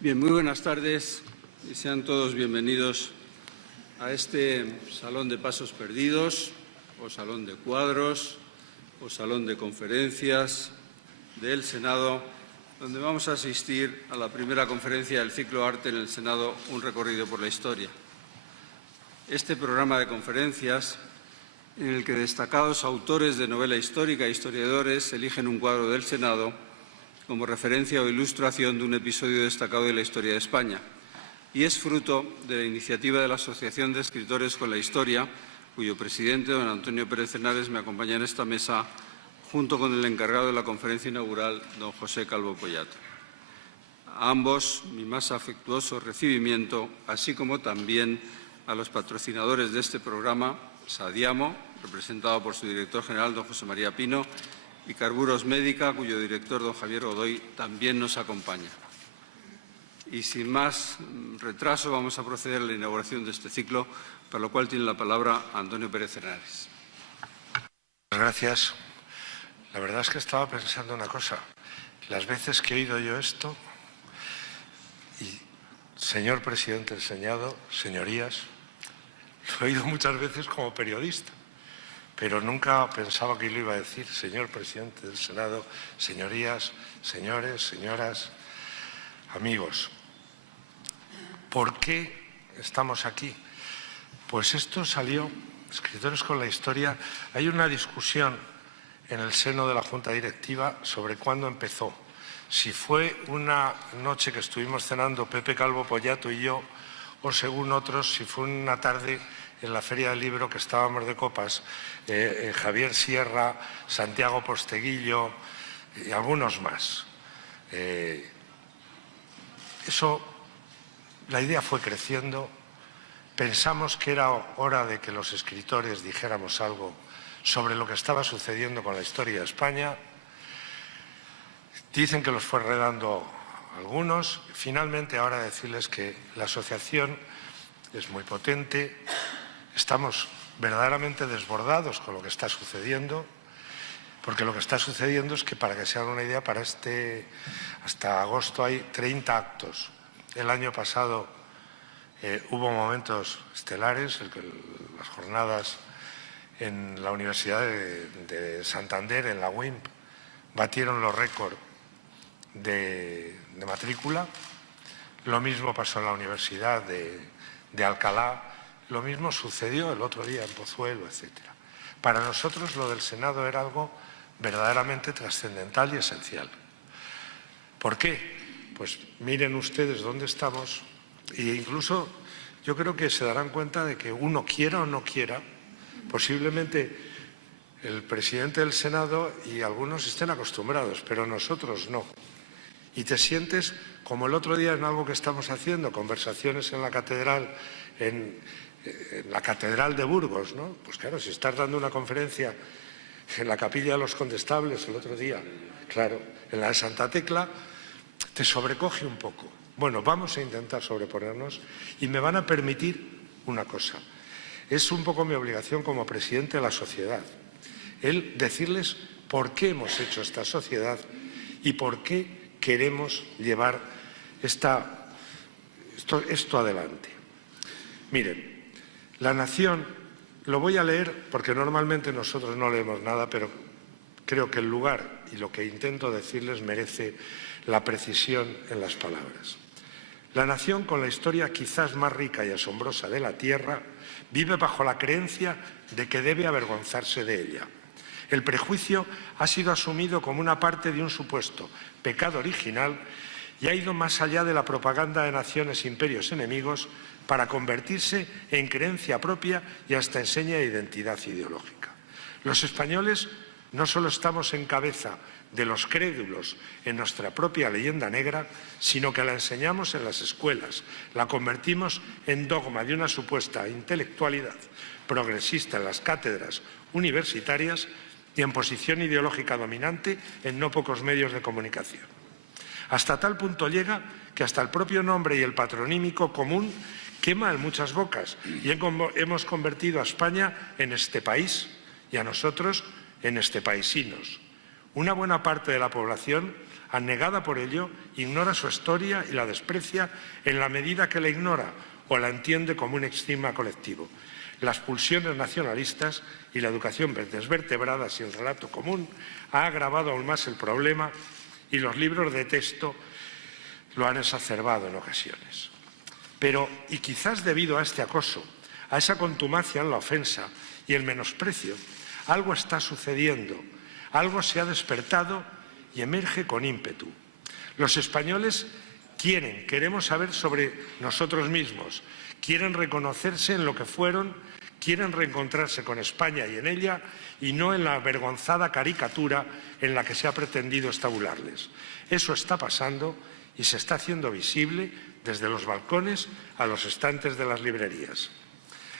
Bien, muy buenas tardes y sean todos bienvenidos a este Salón de Pasos Perdidos, o Salón de Cuadros, o Salón de Conferencias del Senado, donde vamos a asistir a la primera conferencia del ciclo Arte en el Senado, un recorrido por la historia. Este programa de conferencias, en el que destacados autores de novela histórica e historiadores eligen un cuadro del Senado como referencia o ilustración de un episodio destacado de la historia de España, y es fruto de la iniciativa de la Asociación de Escritores con la Historia, cuyo presidente, don Antonio Pérez Henares, me acompaña en esta mesa, junto con el encargado de la conferencia inaugural, don José Calvo Pollato. A ambos, mi más afectuoso recibimiento, así como también a los patrocinadores de este programa, Sadiamo, representado por su director general, don José María Pino, y Carburos Médica, cuyo director, don Javier Godoy, también nos acompaña. Y sin más retraso, vamos a proceder a la inauguración de este ciclo, para lo cual tiene la palabra Antonio Pérez Henares. Gracias. La verdad es que estaba pensando una cosa. Las veces que he oído yo esto, y señor presidente del Senado, señorías, lo he oído muchas veces como periodista, pero nunca pensaba que lo iba a decir, señor presidente del Senado, señorías, señores, señoras, amigos. ¿Por qué estamos aquí? Pues esto salió, Escritores con la Historia. Hay una discusión en el seno de la Junta Directiva sobre cuándo empezó. Si fue una noche que estuvimos cenando Pepe Calvo Pollato y yo, o según otros, si fue una tarde en la Feria del Libro que estábamos de copas, Javier Sierra, Santiago Posteguillo y algunos más. La idea fue creciendo. Pensamos que era hora de que los escritores dijéramos algo sobre lo que estaba sucediendo con la historia de España. Dicen que los fue redando algunos. Finalmente, ahora decirles que la asociación es muy potente. Estamos verdaderamente desbordados con lo que está sucediendo, porque lo que está sucediendo es que, para que se hagan una idea, hasta agosto hay 30 actos. El año pasado hubo momentos estelares, las jornadas en la Universidad de Santander, en la UIMP, batieron los récords de matrícula. Lo mismo pasó en la Universidad de Alcalá, lo mismo sucedió el otro día en Pozuelo, etc. Para nosotros lo del Senado era algo verdaderamente trascendental y esencial. ¿Por qué? Pues miren ustedes dónde estamos, e incluso yo creo que se darán cuenta de que uno quiera o no quiera, posiblemente el presidente del Senado y algunos estén acostumbrados, pero nosotros no. Y te sientes como el otro día en algo que estamos haciendo, conversaciones en la catedral, en la Catedral de Burgos, ¿no? Pues claro, si estás dando una conferencia en la Capilla de los Condestables el otro día, claro, en la de Santa Tecla, te sobrecoge un poco. Bueno, vamos a intentar sobreponernos y me van a permitir una cosa. Es un poco mi obligación como presidente de la sociedad, el decirles por qué hemos hecho esta sociedad y por qué queremos llevar esto adelante. Miren, La Nación, lo voy a leer porque normalmente nosotros no leemos nada, pero creo que el lugar y lo que intento decirles merece la precisión en las palabras. La nación, con la historia quizás más rica y asombrosa de la tierra, vive bajo la creencia de que debe avergonzarse de ella. El prejuicio ha sido asumido como una parte de un supuesto pecado original y ha ido más allá de la propaganda de naciones e imperios enemigos para convertirse en creencia propia y hasta en seña de identidad ideológica. Los españoles no solo estamos en cabeza de los crédulos en nuestra propia leyenda negra, sino que la enseñamos en las escuelas, la convertimos en dogma de una supuesta intelectualidad progresista en las cátedras universitarias y en posición ideológica dominante en no pocos medios de comunicación. Hasta tal punto llega que hasta el propio nombre y el patronímico común quema en muchas bocas y hemos convertido a España en este país y a nosotros en estepaisinos. Una buena parte de la población Anegada por ello, ignora su historia y la desprecia en la medida que la ignora o la entiende como un estigma colectivo. Las pulsiones nacionalistas y la educación desvertebrada sin relato común ha agravado aún más el problema y los libros de texto lo han exacerbado en ocasiones. Pero, y quizás debido a este acoso, a esa contumacia en la ofensa y el menosprecio, algo está sucediendo, algo se ha despertado y emerge con ímpetu. Los españoles queremos saber sobre nosotros mismos, quieren reconocerse en lo que fueron, quieren reencontrarse con España y en ella, y no en la avergonzada caricatura en la que se ha pretendido estabularles. Eso está pasando y se está haciendo visible desde los balcones a los estantes de las librerías.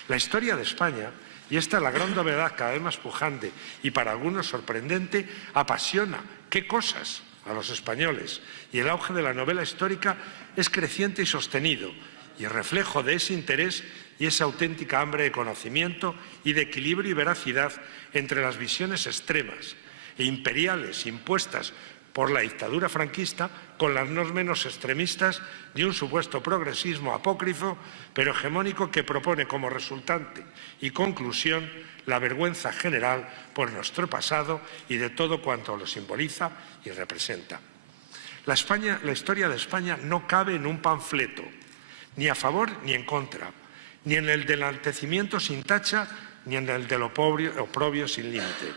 La historia de España, y esta es la gran novedad cada vez más pujante y para algunos sorprendente, apasiona. ¿Qué cosas? A los españoles. Y el auge de la novela histórica es creciente y sostenido, y reflejo de ese interés y esa auténtica hambre de conocimiento y de equilibrio y veracidad entre las visiones extremas e imperiales impuestas por la dictadura franquista con las no menos extremistas de un supuesto progresismo apócrifo pero hegemónico que propone como resultante y conclusión la vergüenza general por nuestro pasado y de todo cuanto lo simboliza y representa. La historia de España no cabe en un panfleto, ni a favor ni en contra, ni en el del enaltecimiento sin tacha, ni en el del oprobio sin límite.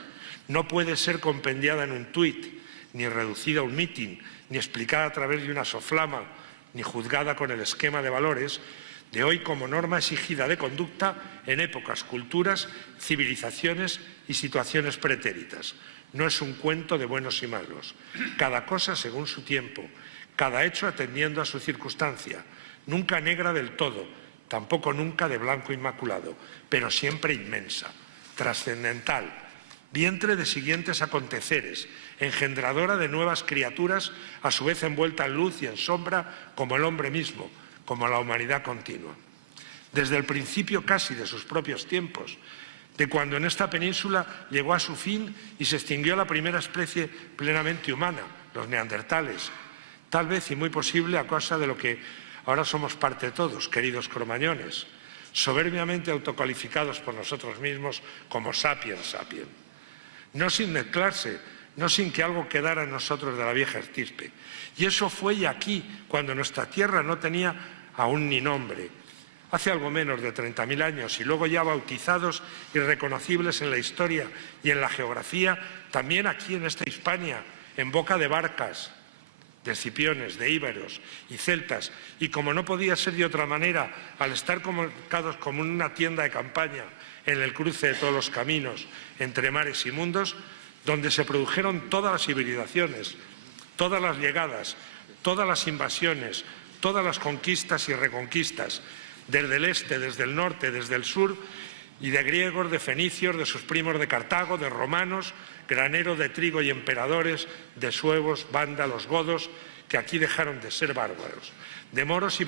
No puede ser compendiada en un tuit, ni reducida a un mitin, ni explicada a través de una soflama, ni juzgada con el esquema de valores de hoy como norma exigida de conducta en épocas, culturas, civilizaciones y situaciones pretéritas. No es un cuento de buenos y malos, cada cosa según su tiempo, cada hecho atendiendo a su circunstancia, nunca negra del todo, tampoco nunca de blanco inmaculado, pero siempre inmensa, trascendental, vientre de siguientes aconteceres, engendradora de nuevas criaturas, a su vez envuelta en luz y en sombra, como el hombre mismo, como la humanidad continua. Desde el principio casi de sus propios tiempos, de cuando en esta península llegó a su fin y se extinguió la primera especie plenamente humana, los neandertales, tal vez y muy posible a causa de lo que ahora somos parte todos, queridos cromañones, soberbiamente autocalificados por nosotros mismos como sapiens sapiens. No sin mezclarse, no sin que algo quedara en nosotros de la vieja estirpe. Y eso fue y aquí, cuando nuestra tierra no tenía aún ni nombre, hace algo menos de 30.000 años, y luego ya bautizados y reconocibles en la historia y en la geografía, también aquí en esta Hispania, en boca de barcas, de escipiones, de íberos y celtas, y como no podía ser de otra manera, al estar colocados como en una tienda de campaña en el cruce de todos los caminos entre mares y mundos, donde se produjeron todas las civilizaciones, todas las llegadas, todas las invasiones, todas las conquistas y reconquistas, desde el este, desde el norte, desde el sur, y de griegos, de fenicios, de sus primos de Cartago, de romanos, granero de trigo y emperadores, de suevos, vándalos, godos, que aquí dejaron de ser bárbaros, de moros y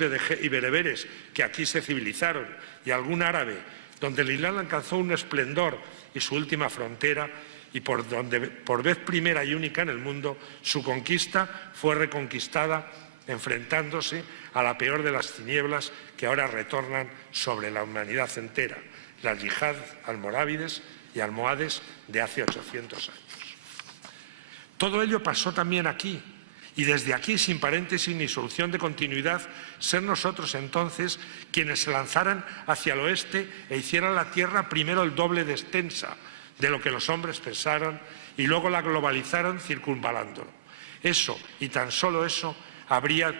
bereberes, que aquí se civilizaron, y algún árabe, donde el Islam alcanzó un esplendor y su última frontera, y por donde, por vez primera y única en el mundo, su conquista fue reconquistada enfrentándose a la peor de las tinieblas que ahora retornan sobre la humanidad entera, la yihad almorávides y almohades de hace 800 años. Todo ello pasó también aquí, y desde aquí, sin paréntesis ni solución de continuidad, ser nosotros entonces quienes se lanzaran hacia el oeste e hicieran la tierra primero el doble de extensa de lo que los hombres pensaron y luego la globalizaron circunvalándolo. Eso, y tan solo eso, habría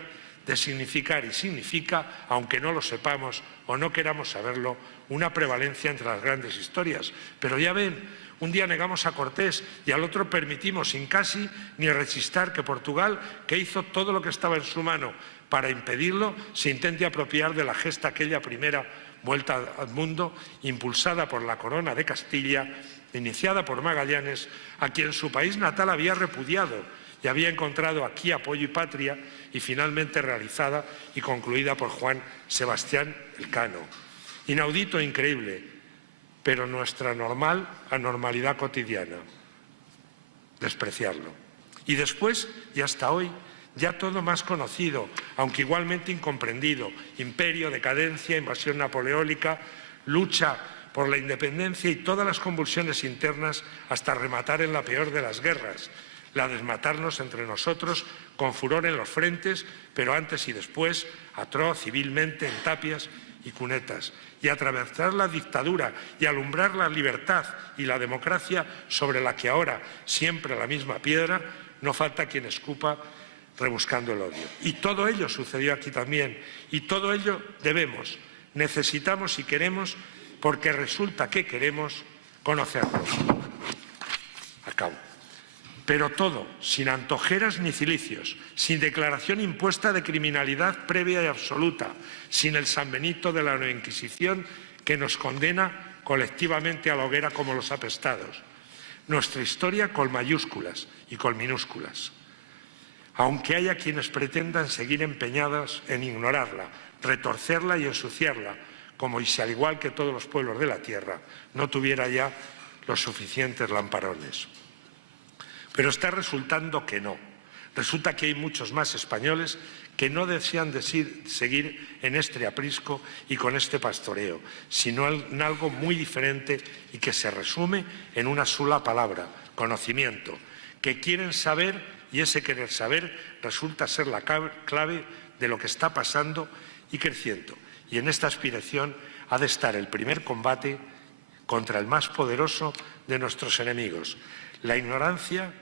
de significar y significa, aunque no lo sepamos o no queramos saberlo, una prevalencia entre las grandes historias. Pero ya ven, un día negamos a Cortés y al otro permitimos sin casi ni rechistar que Portugal, que hizo todo lo que estaba en su mano para impedirlo, se intente apropiar de la gesta aquella primera vuelta al mundo, impulsada por la corona de Castilla, iniciada por Magallanes, a quien su país natal había repudiado y había encontrado aquí apoyo y patria, y finalmente realizada y concluida por Juan Sebastián Elcano. Inaudito e increíble, pero nuestra anormalidad cotidiana, despreciarlo. Y después, y hasta hoy, ya todo más conocido, aunque igualmente incomprendido: imperio, decadencia, invasión napoleónica, lucha por la independencia y todas las convulsiones internas hasta rematar en la peor de las guerras, la de matarnos entre nosotros con furor en los frentes, pero antes y después, atroz, civilmente, en tapias y cunetas, y atravesar la dictadura y alumbrar la libertad y la democracia sobre la que ahora siempre la misma piedra, no falta quien escupa rebuscando el odio. Y todo ello sucedió aquí también, y todo ello debemos, necesitamos y queremos, porque resulta que queremos conocernos. Acabo. Pero todo, sin antojeras ni cilicios, sin declaración impuesta de criminalidad previa y absoluta, sin el San Benito de la Nueva Inquisición que nos condena colectivamente a la hoguera como los apestados. Nuestra historia con mayúsculas y con minúsculas. Aunque haya quienes pretendan seguir empeñados en ignorarla, retorcerla y ensuciarla, como si al igual que todos los pueblos de la tierra no tuviera ya los suficientes lamparones. Pero está resultando que no. Resulta que hay muchos más españoles que no desean seguir en este aprisco y con este pastoreo, sino en algo muy diferente y que se resume en una sola palabra: conocimiento, que quieren saber, y ese querer saber resulta ser la clave de lo que está pasando y creciendo. Y en esta aspiración ha de estar el primer combate contra el más poderoso de nuestros enemigos: la ignorancia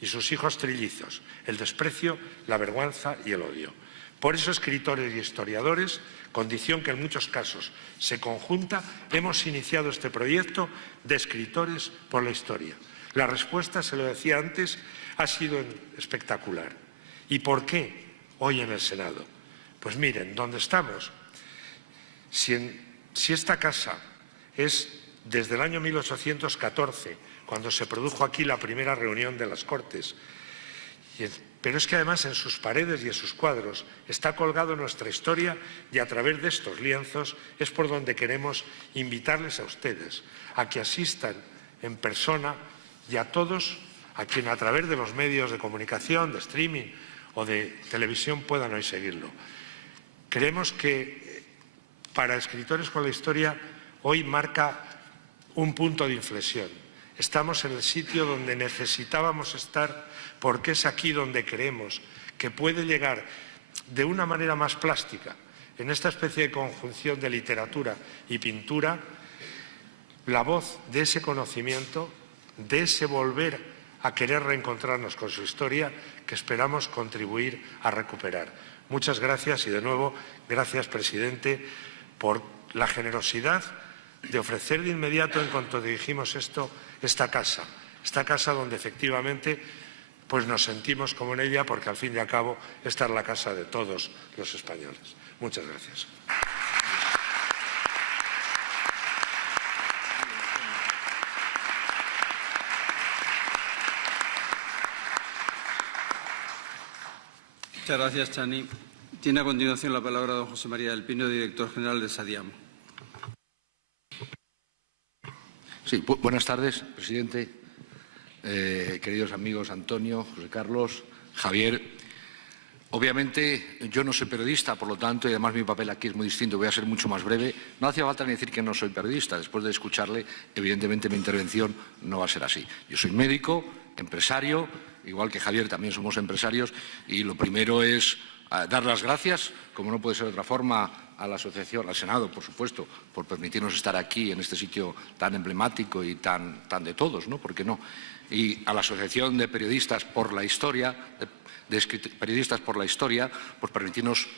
y sus hijos trillizos, el desprecio, la vergüenza y el odio. Por eso, escritores y historiadores, condición que en muchos casos se conjunta, hemos iniciado este proyecto de Escritores por la Historia. La respuesta, se lo decía antes, ha sido espectacular. ¿Y por qué hoy en el Senado? Pues miren, ¿dónde estamos? Si esta casa es desde el año 1814, cuando se produjo aquí la primera reunión de las Cortes, pero es que además en sus paredes y en sus cuadros está colgado nuestra historia, y a través de estos lienzos es por donde queremos invitarles a ustedes a que asistan en persona, y a todos a quien a través de los medios de comunicación, de streaming o de televisión puedan hoy seguirlo. Creemos que para Escritores con la Historia hoy marca un punto de inflexión. Estamos en el sitio donde necesitábamos estar, porque es aquí donde creemos que puede llegar de una manera más plástica, en esta especie de conjunción de literatura y pintura, la voz de ese conocimiento, de ese volver a querer reencontrarnos con su historia, que esperamos contribuir a recuperar. Muchas gracias y, de nuevo, gracias, presidente, por la generosidad de ofrecer de inmediato, en cuanto dijimos esto, esta casa donde efectivamente pues nos sentimos como en ella, porque al fin y al cabo esta es la casa de todos los españoles. Muchas gracias. Muchas gracias, Chani. Tiene a continuación la palabra don José María del Pino, director general de Sadiamo. Sí, buenas tardes, presidente, queridos amigos Antonio, José Carlos, Javier. Obviamente yo no soy periodista, por lo tanto, y además mi papel aquí es muy distinto, voy a ser mucho más breve. No hacía falta ni decir que no soy periodista. Después de escucharle, evidentemente mi intervención no va a ser así. Yo soy médico, empresario, igual que Javier también somos empresarios, y lo primero es dar las gracias, como no puede ser de otra forma, a la asociación, al Senado, por supuesto, por permitirnos estar aquí en este sitio tan emblemático y tan de todos, ¿no? ¿Por qué no? Y a la Asociación de Periodistas por la Historia, Periodistas por la Historia, por permitirnos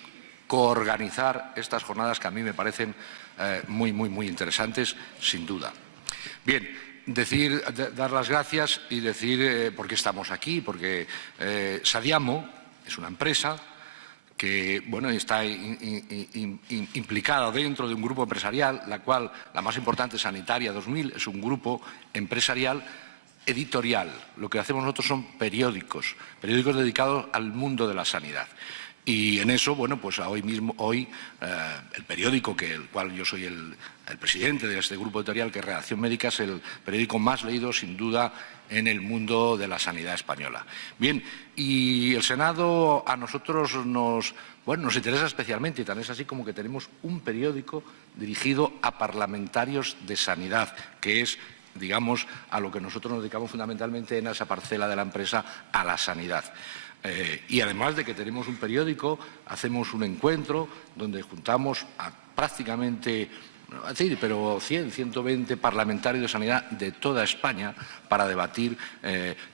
coorganizar estas jornadas que a mí me parecen muy interesantes, sin duda. Bien, dar las gracias y decir por qué estamos aquí, porque Sadiamo es una empresa que está implicada dentro de un grupo empresarial, la más importante, Sanitaria 2000, es un grupo empresarial editorial. Lo que hacemos nosotros son periódicos dedicados al mundo de la sanidad. Y en eso, bueno, pues hoy el periódico, el cual yo soy el presidente de este grupo editorial, que es Redacción Médica, es el periódico más leído, sin duda, en el mundo de la sanidad española. Bien, y el Senado a nosotros nos interesa especialmente, y tan es así como que tenemos un periódico dirigido a parlamentarios de sanidad, que es, digamos, a lo que nosotros nos dedicamos fundamentalmente en esa parcela de la empresa, a la sanidad. Y además de que tenemos un periódico, hacemos un encuentro donde juntamos a prácticamente, pero 100, 120 parlamentarios de sanidad de toda España para debatir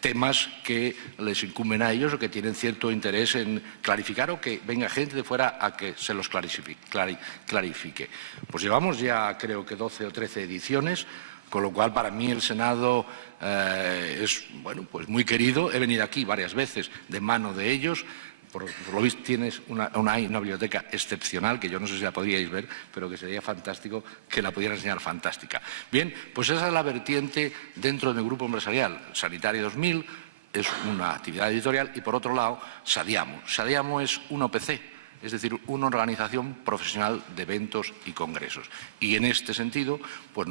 temas que les incumben a ellos o que tienen cierto interés en clarificar, o que venga gente de fuera a que se los clarifique. Pues llevamos ya, creo que 12 o 13 ediciones, con lo cual para mí el Senado es, bueno, pues muy querido. He venido aquí varias veces de mano de ellos. Por lo visto tienes una biblioteca excepcional, que yo no sé si la podríais ver, pero que sería fantástico que la pudieran enseñar, fantástica. Bien, pues esa es la vertiente dentro de mi grupo empresarial. Sanitaria 2000 es una actividad editorial y, por otro lado, Sadiamo. Sadiamo es un OPC, es decir, una organización profesional de eventos y congresos. Y en este sentido, pues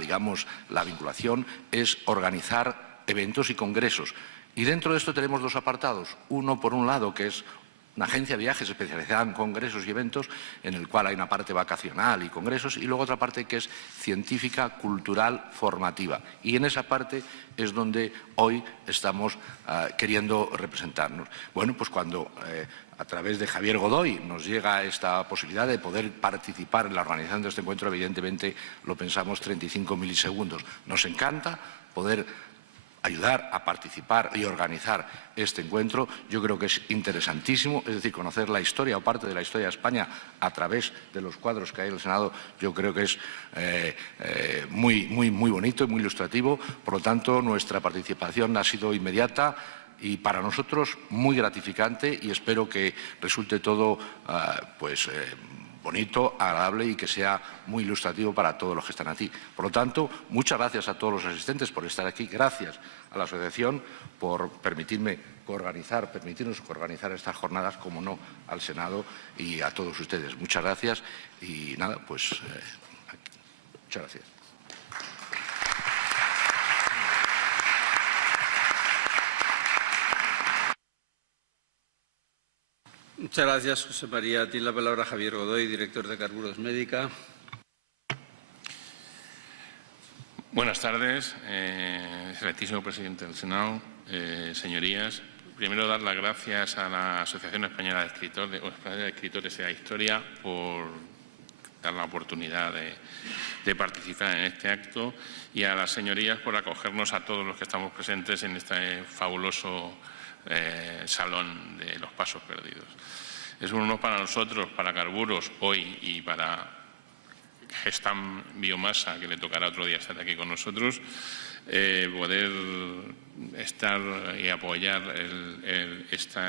digamos, la vinculación es organizar eventos y congresos. Y dentro de esto tenemos dos apartados. Uno, por un lado, que es una agencia de viajes especializada en congresos y eventos, en el cual hay una parte vacacional y congresos, y luego otra parte que es científica, cultural, formativa. Y en esa parte es donde hoy estamos queriendo representarnos. Bueno, pues cuando a través de Javier Godoy nos llega esta posibilidad de poder participar en la organización de este encuentro, evidentemente lo pensamos 35 milisegundos. Nos encanta poder ayudar a participar y organizar este encuentro. Yo creo que es interesantísimo, es decir, conocer la historia o parte de la historia de España a través de los cuadros que hay en el Senado. Yo creo que es muy bonito y muy ilustrativo. Por lo tanto, nuestra participación ha sido inmediata y para nosotros muy gratificante, y espero que resulte todo bonito, agradable y que sea muy ilustrativo para todos los que están aquí. Por lo tanto, muchas gracias a todos los asistentes por estar aquí. Gracias a la asociación por permitirnos organizar estas jornadas, como no, al Senado y a todos ustedes. Muchas gracias y nada, pues muchas gracias. Muchas gracias, José María. Tiene la palabra Javier Godoy, director de Carburos Médica. Buenas tardes, excelentísimo presidente del Senado, señorías. Primero, dar las gracias a la Asociación Española de Escritores de la Historia por dar la oportunidad de participar en este acto, y a las señorías por acogernos a todos los que estamos presentes en este fabuloso Salón de los Pasos Perdidos. Es un honor para nosotros, para Carburos hoy, y para Gestam Biomasa, que le tocará otro día estar aquí con nosotros, poder estar y apoyar este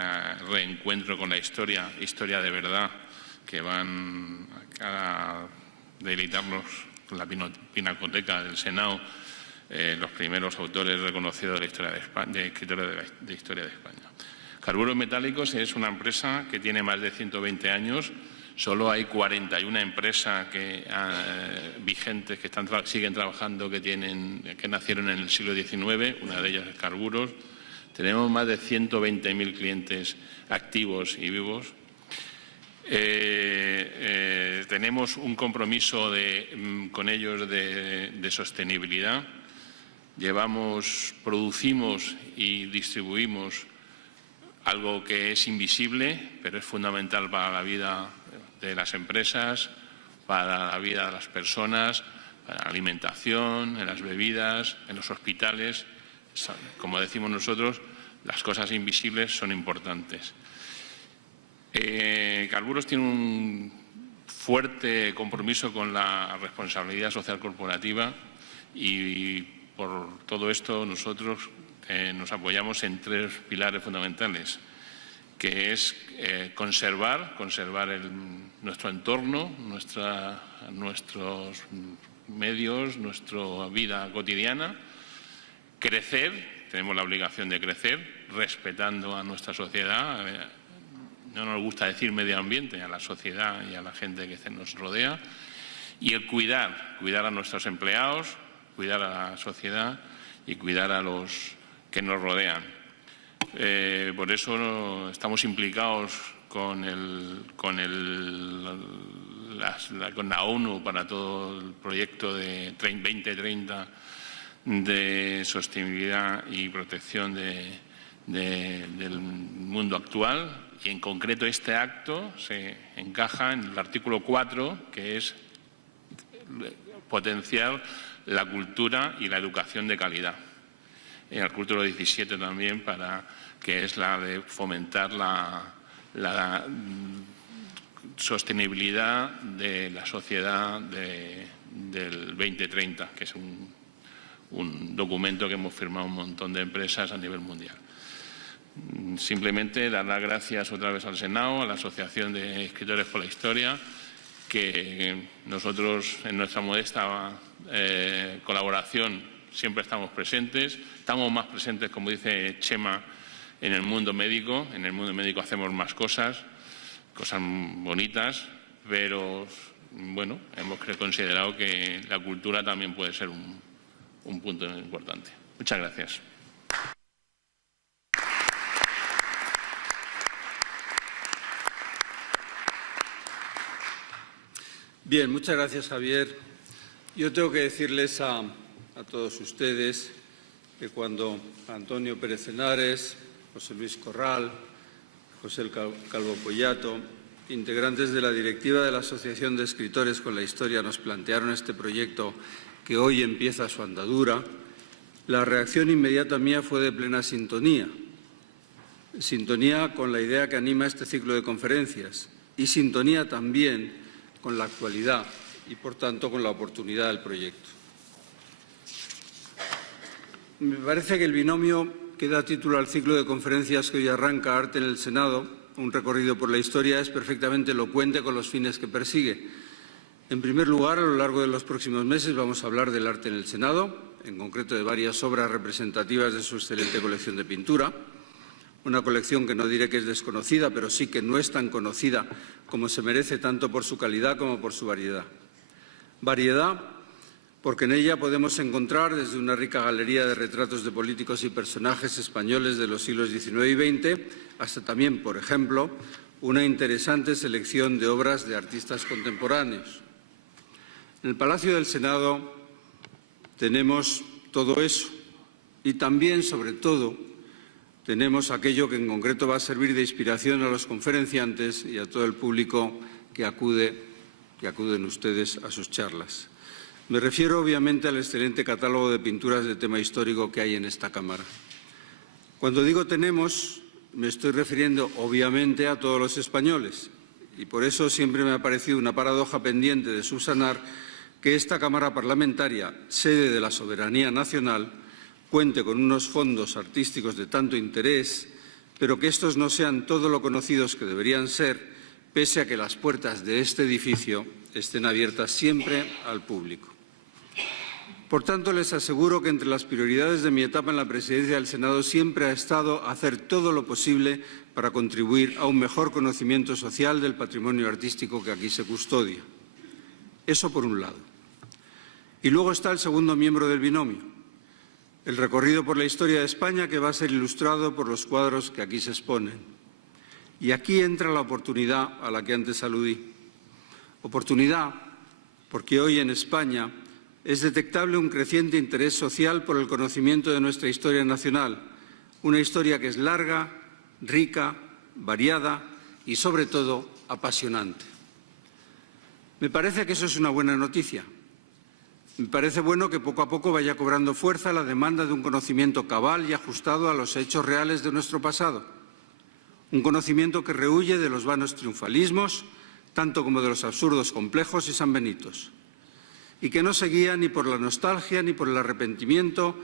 reencuentro con la historia de verdad, que van a deleitarnos con la pinacoteca del Senado, los primeros autores reconocidos de la historia de España, de escritores de historia de España. Carburos Metálicos es una empresa que tiene más de 120 años. Solo hay 41 empresas vigentes que siguen trabajando, que nacieron en el siglo XIX. Una de ellas es Carburos. Tenemos más de 120.000 clientes activos y vivos. Tenemos un compromiso con ellos de sostenibilidad. Producimos y distribuimos algo que es invisible, pero es fundamental para la vida de las empresas, para la vida de las personas, para la alimentación, en las bebidas, en los hospitales. Como decimos nosotros, las cosas invisibles son importantes. Carburos tiene un fuerte compromiso con la responsabilidad social corporativa, y por todo esto nosotros nos apoyamos en tres pilares fundamentales, que es conservar nuestro entorno, nuestros medios, nuestra vida cotidiana, crecer, tenemos la obligación de crecer, respetando a nuestra sociedad, no nos gusta decir medio ambiente, a la sociedad y a la gente que nos rodea, y el cuidar a nuestros empleados, cuidar a la sociedad y cuidar a los que nos rodean. Por eso estamos implicados con la ONU para todo el proyecto de 2030 de sostenibilidad y protección del mundo actual, y en concreto este acto se encaja en el artículo 4, que es potenciar la cultura y la educación de calidad. En el artículo 17 también, que es la de fomentar la sostenibilidad de la sociedad del 2030, que es un documento que hemos firmado un montón de empresas a nivel mundial. Simplemente dar las gracias otra vez al Senado, a la Asociación de Escritores por la Historia, que nosotros en nuestra modesta colaboración siempre estamos presentes. Estamos más presentes, como dice Chema, en el mundo médico. En el mundo médico hacemos más cosas bonitas, pero bueno, hemos considerado que la cultura también puede ser un punto importante. Muchas gracias. Bien, muchas gracias, Javier. Yo tengo que decirles a todos ustedes que cuando Antonio Pérez Henares, José Luis Corral, José Calvo Pollato, integrantes de la directiva de la Asociación de Escritores con la Historia, nos plantearon este proyecto que hoy empieza su andadura, la reacción inmediata mía fue de plena sintonía. Sintonía con la idea que anima este ciclo de conferencias y sintonía también con la actualidad y, por tanto, con la oportunidad del proyecto. Me parece que el binomio que da título al ciclo de conferencias que hoy arranca, Arte en el Senado, un recorrido por la historia, es perfectamente elocuente con los fines que persigue. En primer lugar, a lo largo de los próximos meses vamos a hablar del arte en el Senado, en concreto de varias obras representativas de su excelente colección de pintura, una colección que no diré que es desconocida, pero sí que no es tan conocida como se merece, tanto por su calidad como por su variedad. Variedad porque en ella podemos encontrar desde una rica galería de retratos de políticos y personajes españoles de los siglos XIX y XX hasta también, por ejemplo, una interesante selección de obras de artistas contemporáneos. En el Palacio del Senado tenemos todo eso y también, sobre todo, tenemos aquello que en concreto va a servir de inspiración a los conferenciantes y a todo el público que acuden ustedes a sus charlas. Me refiero obviamente al excelente catálogo de pinturas de tema histórico que hay en esta Cámara. Cuando digo tenemos, me estoy refiriendo obviamente a todos los españoles y por eso siempre me ha parecido una paradoja pendiente de subsanar que esta Cámara parlamentaria, sede de la soberanía nacional, cuente con unos fondos artísticos de tanto interés, pero que estos no sean todo lo conocidos que deberían ser, pese a que las puertas de este edificio estén abiertas siempre al público. Por tanto, les aseguro que entre las prioridades de mi etapa en la presidencia del Senado siempre ha estado hacer todo lo posible para contribuir a un mejor conocimiento social del patrimonio artístico que aquí se custodia. Eso por un lado. Y luego está el segundo miembro del binomio, el recorrido por la historia de España, que va a ser ilustrado por los cuadros que aquí se exponen. Y aquí entra la oportunidad a la que antes aludí. Oportunidad porque hoy en España es detectable un creciente interés social por el conocimiento de nuestra historia nacional, una historia que es larga, rica, variada y, sobre todo, apasionante. Me parece que eso es una buena noticia. Me parece bueno que poco a poco vaya cobrando fuerza la demanda de un conocimiento cabal y ajustado a los hechos reales de nuestro pasado. Un conocimiento que rehuye de los vanos triunfalismos, tanto como de los absurdos complejos y sanbenitos. Y que no se guía ni por la nostalgia ni por el arrepentimiento,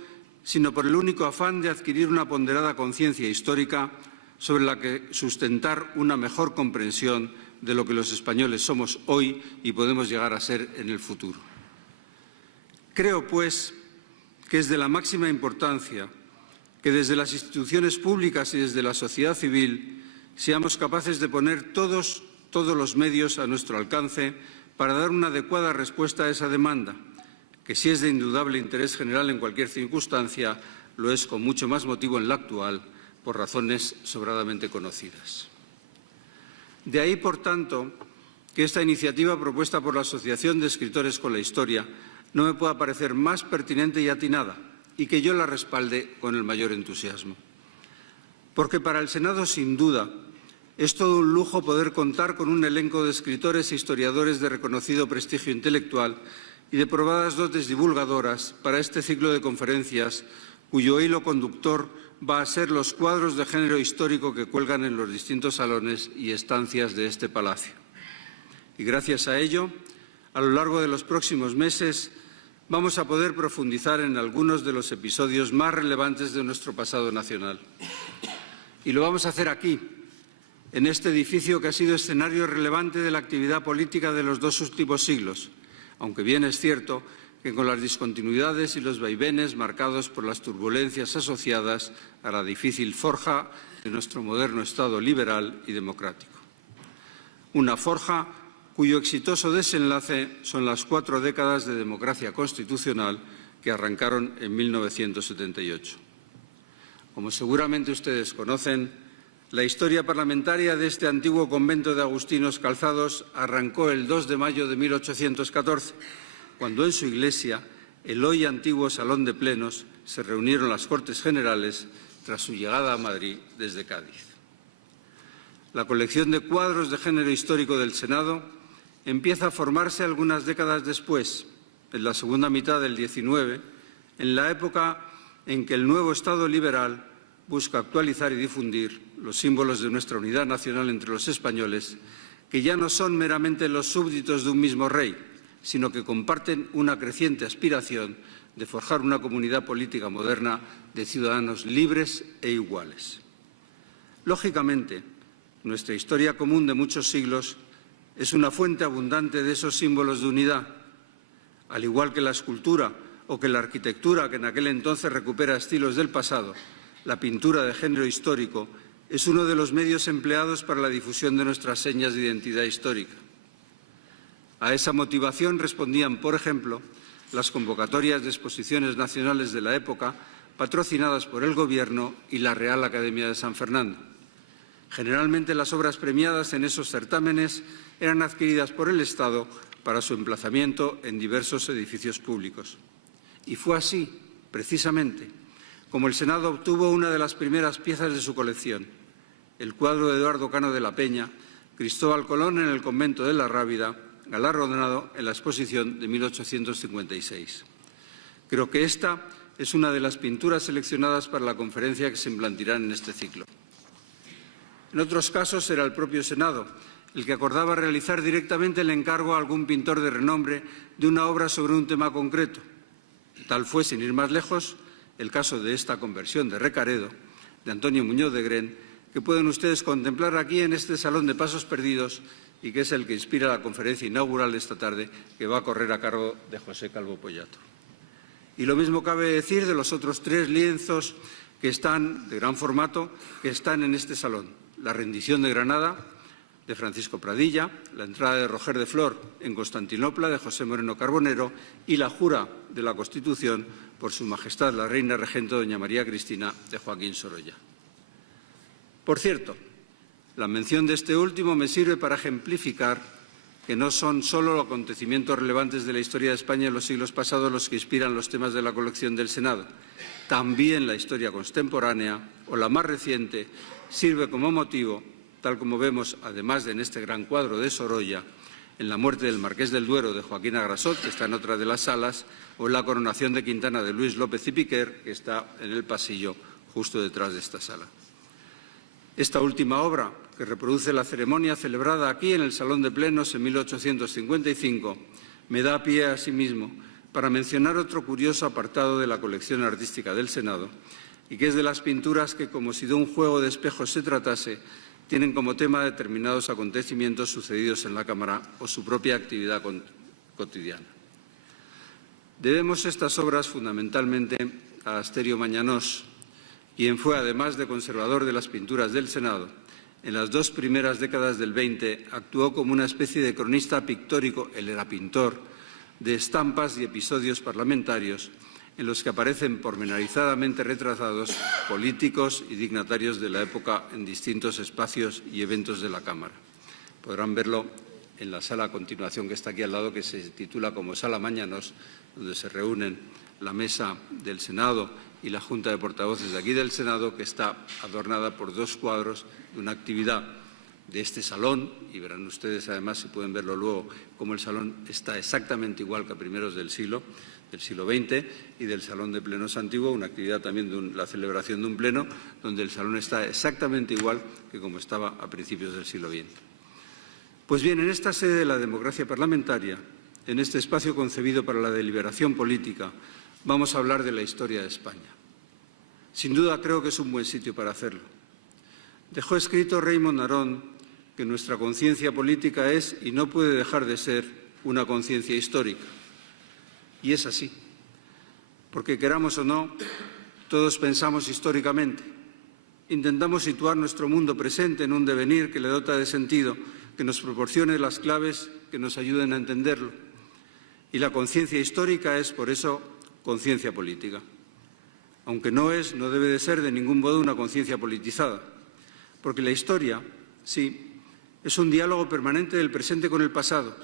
sino por el único afán de adquirir una ponderada conciencia histórica sobre la que sustentar una mejor comprensión de lo que los españoles somos hoy y podemos llegar a ser en el futuro. Creo, pues, que es de la máxima importancia que desde las instituciones públicas y desde la sociedad civil seamos capaces de poner todos los medios a nuestro alcance para dar una adecuada respuesta a esa demanda, que si es de indudable interés general en cualquier circunstancia, lo es con mucho más motivo en la actual, por razones sobradamente conocidas. De ahí, por tanto, que esta iniciativa propuesta por la Asociación de Escritores con la Historia no me pueda parecer más pertinente y atinada, y que yo la respalde con el mayor entusiasmo. Porque para el Senado, sin duda, es todo un lujo poder contar con un elenco de escritores e historiadores de reconocido prestigio intelectual y de probadas dotes divulgadoras para este ciclo de conferencias cuyo hilo conductor va a ser los cuadros de género histórico que cuelgan en los distintos salones y estancias de este palacio. Y gracias a ello, a lo largo de los próximos meses, vamos a poder profundizar en algunos de los episodios más relevantes de nuestro pasado nacional. Y lo vamos a hacer aquí, en este edificio que ha sido escenario relevante de la actividad política de los dos últimos siglos, aunque bien es cierto que con las discontinuidades y los vaivenes marcados por las turbulencias asociadas a la difícil forja de nuestro moderno Estado liberal y democrático. Una forja cuyo exitoso desenlace son las 4 décadas de democracia constitucional que arrancaron en 1978. Como seguramente ustedes conocen, la historia parlamentaria de este antiguo convento de agustinos calzados arrancó el 2 de mayo de 1814, cuando en su iglesia, el hoy antiguo Salón de Plenos, se reunieron las Cortes Generales tras su llegada a Madrid desde Cádiz. La colección de cuadros de género histórico del Senado empieza a formarse algunas décadas después, en la segunda mitad del XIX, en la época en que el nuevo Estado liberal busca actualizar y difundir los símbolos de nuestra unidad nacional entre los españoles, que ya no son meramente los súbditos de un mismo rey, sino que comparten una creciente aspiración de forjar una comunidad política moderna de ciudadanos libres e iguales. Lógicamente, nuestra historia común de muchos siglos es una fuente abundante de esos símbolos de unidad, al igual que la escultura o que la arquitectura, que en aquel entonces recupera estilos del pasado. La pintura de género histórico es uno de los medios empleados para la difusión de nuestras señas de identidad histórica. A esa motivación respondían, por ejemplo, las convocatorias de exposiciones nacionales de la época, patrocinadas por el Gobierno y la Real Academia de San Fernando. Generalmente las obras premiadas en esos certámenes eran adquiridas por el Estado para su emplazamiento en diversos edificios públicos. Y fue así, precisamente, como el Senado obtuvo una de las primeras piezas de su colección, el cuadro de Eduardo Cano de la Peña, Cristóbal Colón en el convento de la Rábida, galardonado en la exposición de 1856. Creo que esta es una de las pinturas seleccionadas para la conferencia que se implantarán en este ciclo. En otros casos era el propio Senado el que acordaba realizar directamente el encargo a algún pintor de renombre de una obra sobre un tema concreto. Tal fue, sin ir más lejos, el caso de esta conversión de Recaredo, de Antonio Muñoz de Gren, que pueden ustedes contemplar aquí en este Salón de Pasos Perdidos y que es el que inspira la conferencia inaugural de esta tarde, que va a correr a cargo de José Calvo Pollato. Y lo mismo cabe decir de los otros 3 lienzos que están, de gran formato, que están en este salón. La rendición de Granada, de Francisco Pradilla, la entrada de Roger de Flor en Constantinopla, de José Moreno Carbonero, y la jura de la Constitución por Su Majestad la Reina Regente doña María Cristina, de Joaquín Sorolla. Por cierto, la mención de este último me sirve para ejemplificar que no son solo los acontecimientos relevantes de la historia de España en los siglos pasados los que inspiran los temas de la colección del Senado. También la historia contemporánea, o la más reciente, sirve como motivo, tal como vemos, además de en este gran cuadro de Sorolla, en la muerte del Marqués del Duero de Joaquín Agrasot, que está en otra de las salas, o en la coronación de Quintana de Luis López y Piquer, que está en el pasillo justo detrás de esta sala. Esta última obra, que reproduce la ceremonia celebrada aquí en el Salón de Plenos en 1855, me da pie a sí mismo para mencionar otro curioso apartado de la colección artística del Senado, y que es de las pinturas que, como si de un juego de espejos se tratase, tienen como tema determinados acontecimientos sucedidos en la Cámara o su propia actividad cotidiana. Debemos estas obras fundamentalmente a Asterio Mañanós, quien fue, además de conservador de las pinturas del Senado, en las 2 primeras décadas del XX, actuó como una especie de cronista pictórico, él era pintor, de estampas y episodios parlamentarios en los que aparecen pormenorizadamente retratados políticos y dignatarios de la época en distintos espacios y eventos de la Cámara. Podrán verlo en la sala a continuación, que está aquí al lado, que se titula como Sala Mañanos, donde se reúnen la mesa del Senado y la Junta de Portavoces de aquí del Senado, que está adornada por 2 cuadros de una actividad de este salón, y verán ustedes además, si pueden verlo luego, cómo el salón está exactamente igual que a primeros del siglo XX, y del Salón de Plenos antiguo, una actividad también de la celebración de un pleno, donde el salón está exactamente igual que como estaba a principios del siglo XX. Pues bien, en esta sede de la democracia parlamentaria, en este espacio concebido para la deliberación política, vamos a hablar de la historia de España. Sin duda creo que es un buen sitio para hacerlo. Dejó escrito Raymond Aron que nuestra conciencia política es y no puede dejar de ser una conciencia histórica. Y es así, porque queramos o no, todos pensamos históricamente. Intentamos situar nuestro mundo presente en un devenir que le dota de sentido, que nos proporcione las claves que nos ayuden a entenderlo. Y la conciencia histórica es, por eso, conciencia política. Aunque no debe de ser de ningún modo una conciencia politizada, porque la historia, sí, es un diálogo permanente del presente con el pasado,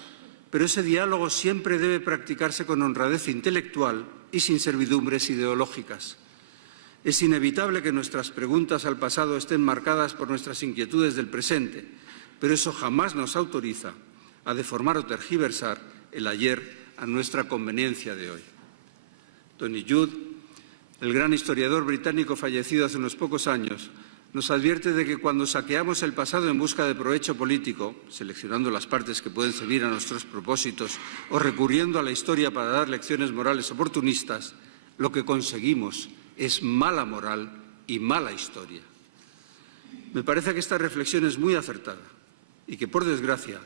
pero ese diálogo siempre debe practicarse con honradez intelectual y sin servidumbres ideológicas. Es inevitable que nuestras preguntas al pasado estén marcadas por nuestras inquietudes del presente, pero eso jamás nos autoriza a deformar o tergiversar el ayer a nuestra conveniencia de hoy. Tony Judt, el gran historiador británico fallecido hace unos pocos años, nos advierte de que cuando saqueamos el pasado en busca de provecho político, seleccionando las partes que pueden servir a nuestros propósitos o recurriendo a la historia para dar lecciones morales oportunistas, lo que conseguimos es mala moral y mala historia. Me parece que esta reflexión es muy acertada y que, por desgracia,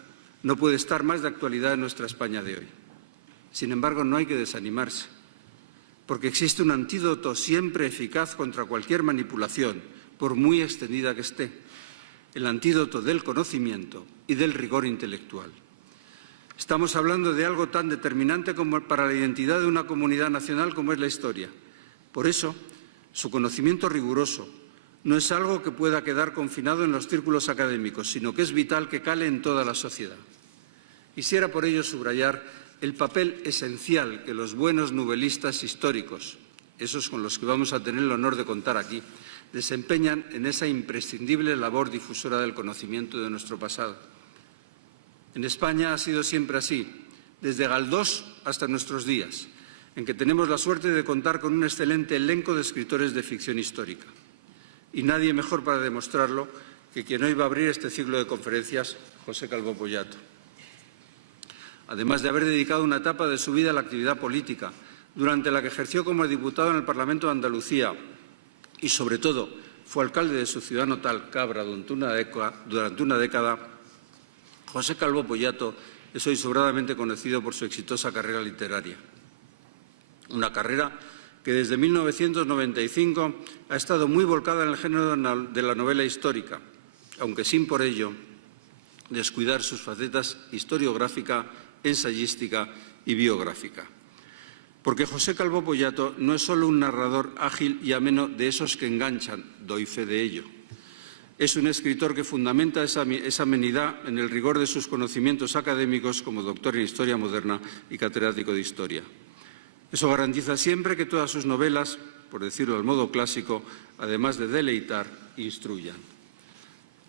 no puede estar más de actualidad en nuestra España de hoy. Sin embargo, no hay que desanimarse, porque existe un antídoto siempre eficaz contra cualquier manipulación, por muy extendida que esté, el antídoto del conocimiento y del rigor intelectual. Estamos hablando de algo tan determinante como para la identidad de una comunidad nacional como es la historia. Por eso, su conocimiento riguroso no es algo que pueda quedar confinado en los círculos académicos, sino que es vital que cale en toda la sociedad. Quisiera por ello subrayar el papel esencial que los buenos novelistas históricos, esos con los que vamos a tener el honor de contar aquí, desempeñan en esa imprescindible labor difusora del conocimiento de nuestro pasado. En España ha sido siempre así, desde Galdós hasta nuestros días, en que tenemos la suerte de contar con un excelente elenco de escritores de ficción histórica. Y nadie mejor para demostrarlo que quien hoy va a abrir este ciclo de conferencias, José Calvo Pollato. Además de haber dedicado una etapa de su vida a la actividad política, durante la que ejerció como diputado en el Parlamento de Andalucía y, sobre todo, fue alcalde de su ciudad natal, Cabra, durante una década, José Calvo Pollato es hoy sobradamente conocido por su exitosa carrera literaria. Una carrera que desde 1995 ha estado muy volcada en el género de la novela histórica, aunque sin por ello descuidar sus facetas historiográfica, ensayística y biográfica. Porque José Calvo Pollato no es solo un narrador ágil y ameno de esos que enganchan, doy fe de ello. Es un escritor que fundamenta esa amenidad en el rigor de sus conocimientos académicos como doctor en Historia Moderna y catedrático de Historia. Eso garantiza siempre que todas sus novelas, por decirlo al modo clásico, además de deleitar, instruyan.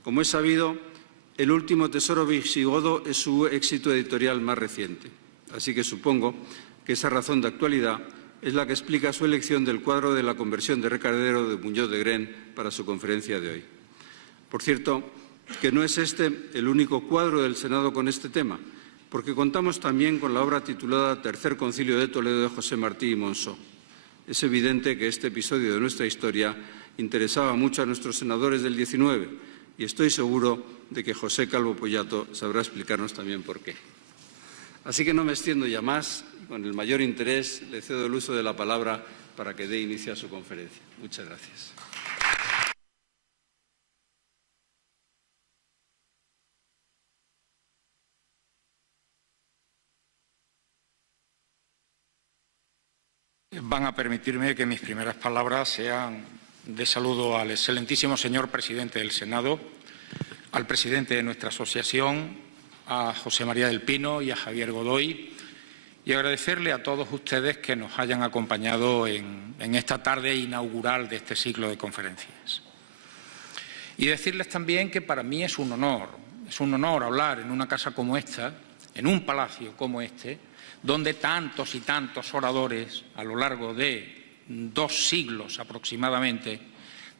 Como es sabido, El último tesoro visigodo es su éxito editorial más reciente, así que supongo que esa razón de actualidad es la que explica su elección del cuadro de la conversión de Recadero de Muñoz de Gren para su conferencia de hoy. Por cierto, que no es este el único cuadro del Senado con este tema, porque contamos también con la obra titulada Tercer Concilio de Toledo de José Martí y Monzó. Es evidente que este episodio de nuestra historia interesaba mucho a nuestros senadores del 19 y estoy seguro de que José Calvo Pollato sabrá explicarnos también por qué. Así que no me extiendo ya más y con el mayor interés le cedo el uso de la palabra para que dé inicio a su conferencia. Muchas gracias. Van a permitirme que mis primeras palabras sean de saludo al excelentísimo señor presidente del Senado, al presidente de nuestra asociación, a José María del Pino y a Javier Godoy, y agradecerle a todos ustedes que nos hayan acompañado en esta tarde inaugural de este ciclo de conferencias. Y decirles también que para mí es un honor hablar en una casa como esta, en un palacio como este, donde tantos y tantos oradores a lo largo de 2 siglos aproximadamente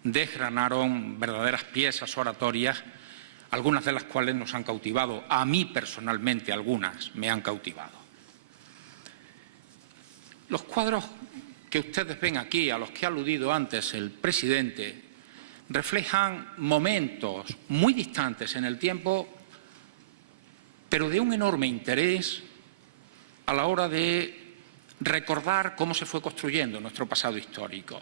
desgranaron verdaderas piezas oratorias, algunas de las cuales nos han cautivado. A mí personalmente algunas me han cautivado. Los cuadros que ustedes ven aquí, a los que ha aludido antes el presidente, reflejan momentos muy distantes en el tiempo, pero de un enorme interés a la hora de recordar cómo se fue construyendo nuestro pasado histórico.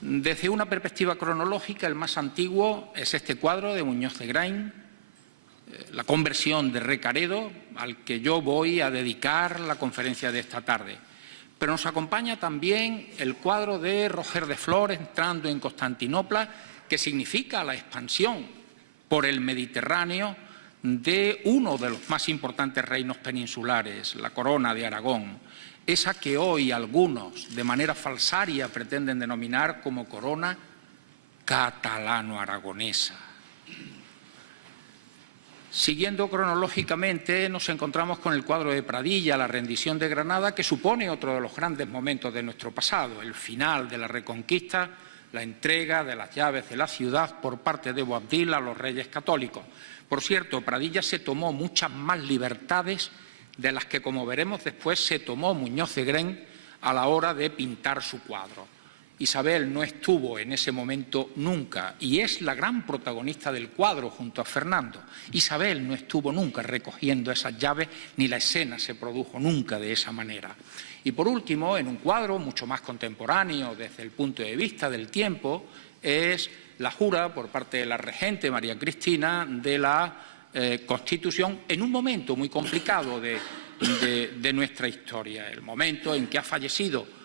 Desde una perspectiva cronológica, el más antiguo es este cuadro de Muñoz de Grain, la conversión de Recaredo, al que yo voy a dedicar la conferencia de esta tarde. Pero nos acompaña también el cuadro de Roger de Flor entrando en Constantinopla, que significa la expansión por el Mediterráneo de uno de los más importantes reinos peninsulares, la Corona de Aragón, esa que hoy algunos de manera falsaria pretenden denominar como corona catalano-aragonesa. Siguiendo cronológicamente, nos encontramos con el cuadro de Pradilla, la rendición de Granada, que supone otro de los grandes momentos de nuestro pasado, el final de la Reconquista, la entrega de las llaves de la ciudad por parte de Boabdil a los reyes católicos. Por cierto, Pradilla se tomó muchas más libertades de las que, como veremos después, se tomó Muñoz de Grain a la hora de pintar su cuadro. Isabel no estuvo en ese momento nunca y es la gran protagonista del cuadro junto a Fernando. Isabel no estuvo nunca recogiendo esas llaves ni la escena se produjo nunca de esa manera. Y por último, en un cuadro mucho más contemporáneo desde el punto de vista del tiempo, es la jura por parte de la regente María Cristina de la Constitución en un momento muy complicado de nuestra historia, el momento en que ha fallecido.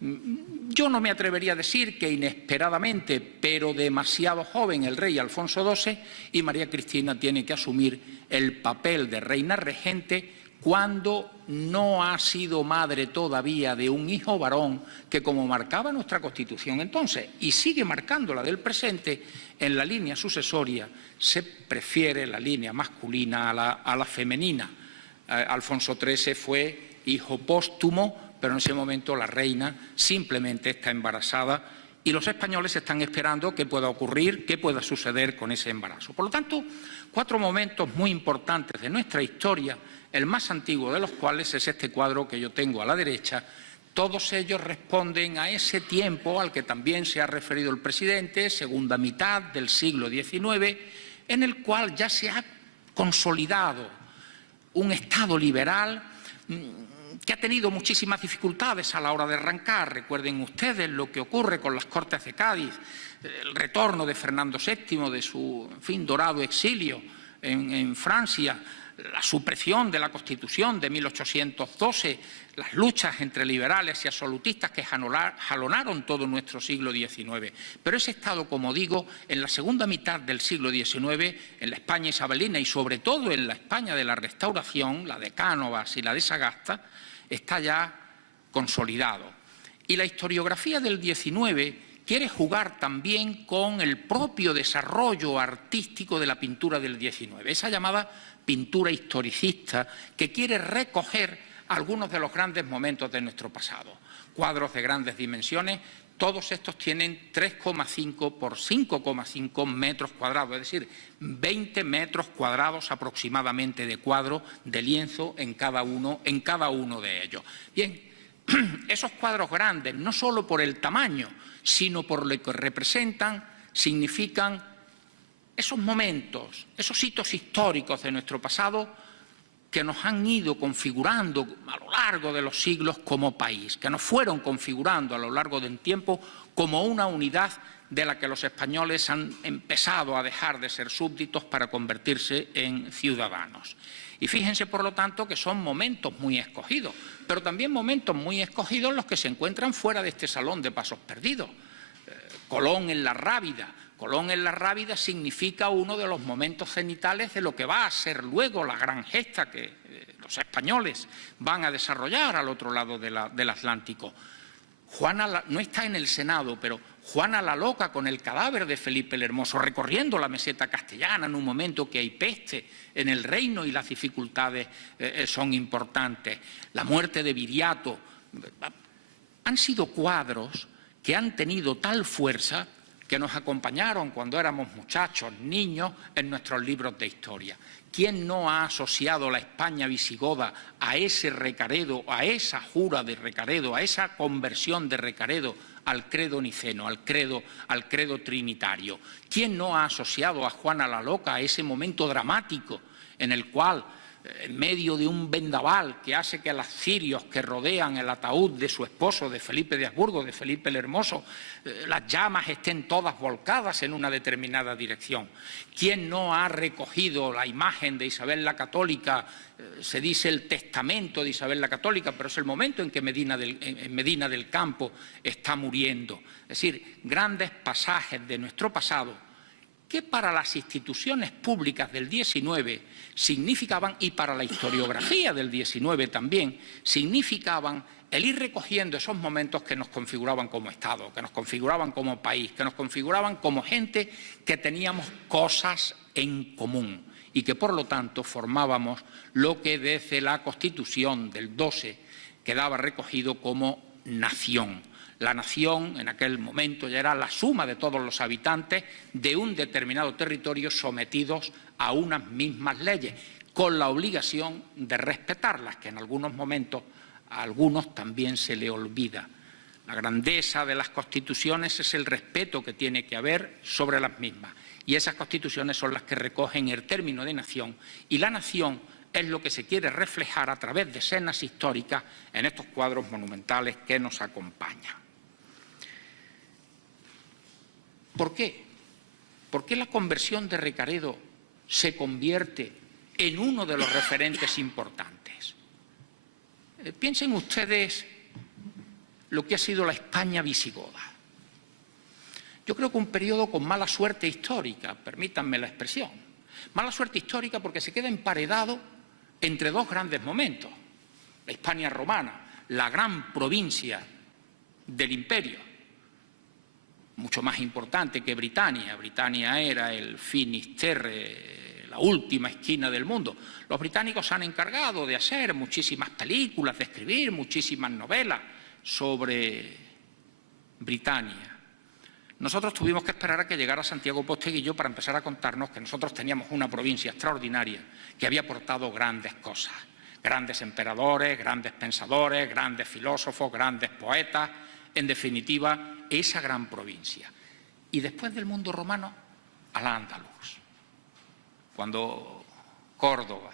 Yo no me atrevería a decir que inesperadamente, pero demasiado joven, el rey Alfonso XII, y María Cristina tiene que asumir el papel de reina regente cuando no ha sido madre todavía de un hijo varón que, como marcaba nuestra Constitución entonces, y sigue marcando la del presente, en la línea sucesoria se prefiere la línea masculina a la femenina. Alfonso XIII fue hijo póstumo, pero en ese momento la reina simplemente está embarazada y los españoles están esperando qué pueda ocurrir, qué pueda suceder con ese embarazo. Por lo tanto, 4 momentos muy importantes de nuestra historia, el más antiguo de los cuales es este cuadro que yo tengo a la derecha. Todos ellos responden a ese tiempo al que también se ha referido el presidente, segunda mitad del siglo XIX, en el cual ya se ha consolidado un Estado liberal que ha tenido muchísimas dificultades a la hora de arrancar. Recuerden ustedes lo que ocurre con las Cortes de Cádiz, el retorno de Fernando VII de su dorado exilio en Francia, la supresión de la Constitución de 1812, las luchas entre liberales y absolutistas que jalonaron todo nuestro siglo XIX. Pero ese Estado, como digo, en la segunda mitad del siglo XIX, en la España isabelina y sobre todo en la España de la Restauración, la de Cánovas y la de Sagasta, está ya consolidado. Y la historiografía del XIX quiere jugar también con el propio desarrollo artístico de la pintura del XIX, esa llamada pintura historicista que quiere recoger algunos de los grandes momentos de nuestro pasado. Cuadros de grandes dimensiones, todos estos tienen 3,5 por 5,5 metros cuadrados, es decir, 20 metros cuadrados aproximadamente de cuadro de lienzo en cada uno de ellos. Bien, esos cuadros grandes, no solo por el tamaño, sino por lo que representan, significan esos momentos, esos hitos históricos de nuestro pasado que nos han ido configurando a lo largo de los siglos como país, que nos fueron configurando a lo largo del tiempo como una unidad de la que los españoles han empezado a dejar de ser súbditos para convertirse en ciudadanos. Y fíjense, por lo tanto, que son momentos muy escogidos, pero también momentos muy escogidos los que se encuentran fuera de este salón de pasos perdidos. Colón en la Rábida. Colón en la Rábida significa uno de los momentos cenitales de lo que va a ser luego la gran gesta que los españoles van a desarrollar al otro lado del Atlántico. Juana no está en el Senado, pero Juana la Loca con el cadáver de Felipe el Hermoso recorriendo la meseta castellana en un momento que hay peste en el reino y las dificultades son importantes. La muerte de Viriato. Han sido cuadros que han tenido tal fuerza que nos acompañaron cuando éramos muchachos, niños, en nuestros libros de historia. ¿Quién no ha asociado la España visigoda a ese Recaredo, a esa jura de Recaredo, a esa conversión de Recaredo al credo niceno, al credo trinitario? ¿Quién no ha asociado a Juana la Loca a ese momento dramático en el cual, en medio de un vendaval que hace que los cirios que rodean el ataúd de su esposo, de Felipe de Habsburgo, de Felipe el Hermoso, las llamas estén todas volcadas en una determinada dirección? ¿Quién no ha recogido la imagen de Isabel la Católica? Se dice el testamento de Isabel la Católica, pero es el momento en que en Medina del Campo está muriendo. Es decir, grandes pasajes de nuestro pasado que para las instituciones públicas del XIX significaban, y para la historiografía del XIX también, significaban el ir recogiendo esos momentos que nos configuraban como Estado, que nos configuraban como país, que nos configuraban como gente que teníamos cosas en común y que, por lo tanto, formábamos lo que desde la Constitución del 12 quedaba recogido como nación. La nación en aquel momento ya era la suma de todos los habitantes de un determinado territorio sometidos a unas mismas leyes, con la obligación de respetarlas, que en algunos momentos a algunos también se le olvida. La grandeza de las constituciones es el respeto que tiene que haber sobre las mismas, y esas constituciones son las que recogen el término de nación, y la nación es lo que se quiere reflejar a través de escenas históricas en estos cuadros monumentales que nos acompañan. ¿Por qué? ¿Por qué la conversión de Recaredo se convierte en uno de los referentes importantes? Piensen ustedes lo que ha sido la España visigoda. Yo creo que un periodo con mala suerte histórica, permítanme la expresión. Mala suerte histórica porque se queda emparedado entre dos grandes momentos. La Hispania romana, la gran provincia del imperio, mucho más importante que Britania. Britania era el Finisterre, la última esquina del mundo. Los británicos se han encargado de hacer muchísimas películas, de escribir muchísimas novelas sobre Britania. Nosotros tuvimos que esperar a que llegara Santiago Posteguillo para empezar a contarnos que nosotros teníamos una provincia extraordinaria que había aportado grandes cosas, grandes emperadores, grandes pensadores, grandes filósofos, grandes poetas, en definitiva, esa gran provincia. Y después del mundo romano, Al-Ándalus, cuando Córdoba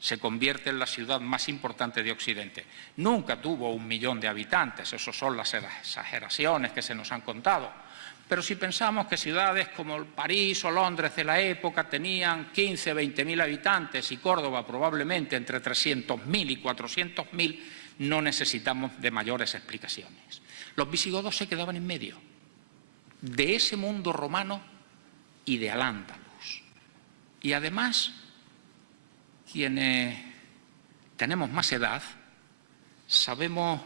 se convierte en la ciudad más importante de Occidente. Nunca tuvo 1 millón de habitantes, esas son las exageraciones que se nos han contado. Pero si pensamos que ciudades como París o Londres de la época tenían 15, 20.000 habitantes y Córdoba probablemente entre 300.000 y 400.000, no necesitamos de mayores explicaciones. Los visigodos se quedaban en medio de ese mundo romano y de Al-Ándalus. Y además, quienes tenemos más edad, sabemos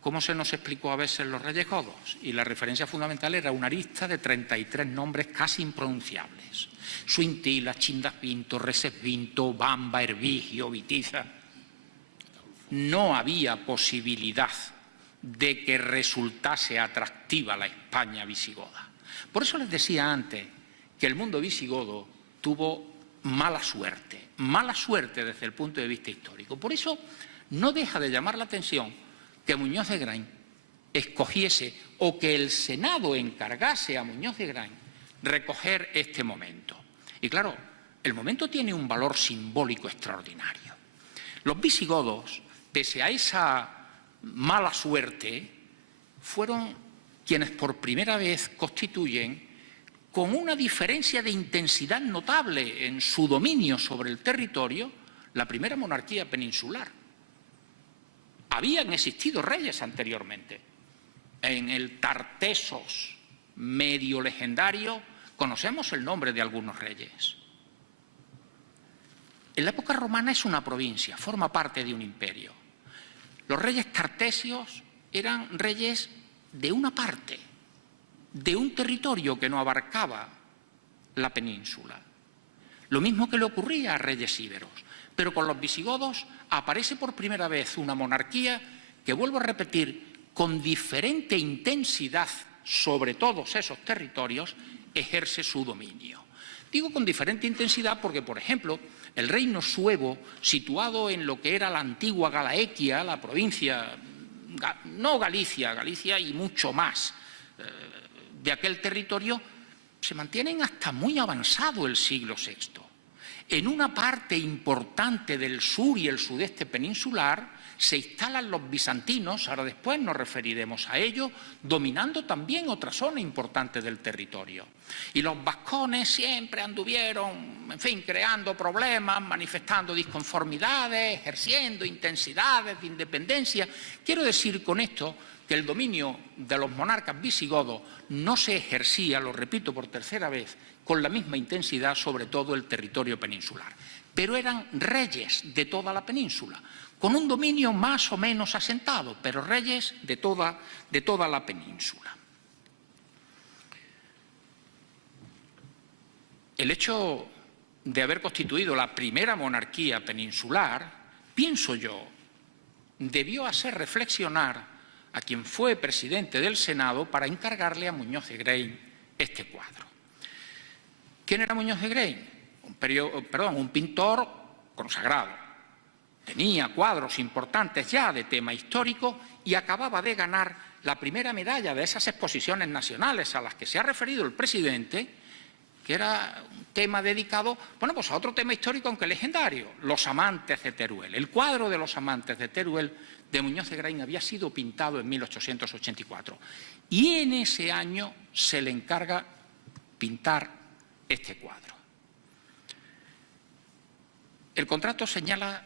cómo se nos explicó a veces los reyes godos, y la referencia fundamental era una lista de 33 nombres casi impronunciables. Suintila, Chindasvinto, Recesvinto, Bamba, Hervigio, Vitiza. No había posibilidad de que resultase atractiva la España visigoda. Por eso les decía antes que el mundo visigodo tuvo mala suerte desde el punto de vista histórico. Por eso no deja de llamar la atención que Muñoz de Grain escogiese o que el Senado encargase a Muñoz de Grain recoger este momento. Y claro, el momento tiene un valor simbólico extraordinario. Los visigodos, pese a esa mala suerte, fueron quienes por primera vez constituyen con una diferencia de intensidad notable en su dominio sobre el territorio, la primera monarquía peninsular. Habían existido reyes anteriormente. En el Tartessos medio legendario conocemos el nombre de algunos reyes. En la época romana es una provincia, forma parte de un imperio. Los reyes tartesios eran reyes de una parte, de un territorio que no abarcaba la península. Lo mismo que le ocurría a reyes íberos. Pero con los visigodos aparece por primera vez una monarquía que, vuelvo a repetir, con diferente intensidad sobre todos esos territorios, ejerce su dominio. Digo con diferente intensidad porque, por ejemplo, el reino suevo, situado en lo que era la antigua Galaequia, la provincia, no Galicia, Galicia y mucho más, de aquel territorio, se mantienen hasta muy avanzado el siglo VI. En una parte importante del sur y el sudeste peninsular se instalan los bizantinos, ahora después nos referiremos a ello, dominando también otra zona importante del territorio. Y los vascones siempre anduvieron, en fin, creando problemas, manifestando disconformidades, ejerciendo intensidades de independencia. Quiero decir con esto que el dominio de los monarcas visigodos no se ejercía, lo repito por tercera vez, con la misma intensidad sobre todo el territorio peninsular. Pero eran reyes de toda la península, con un dominio más o menos asentado, pero reyes de toda la península. El hecho de haber constituido la primera monarquía peninsular, pienso yo, debió hacer reflexionar a quien fue presidente del Senado para encargarle a Muñoz de Grein este cuadro. ¿Quién era Muñoz de Grein? Un pintor consagrado. Tenía cuadros importantes ya de tema histórico y acababa de ganar la primera medalla de esas exposiciones nacionales a las que se ha referido el presidente, que era un tema dedicado, bueno, pues a otro tema histórico aunque legendario, los amantes de Teruel. El cuadro de los amantes de Teruel de Muñoz de Grein había sido pintado en 1884 y en ese año se le encarga pintar este cuadro. El contrato señala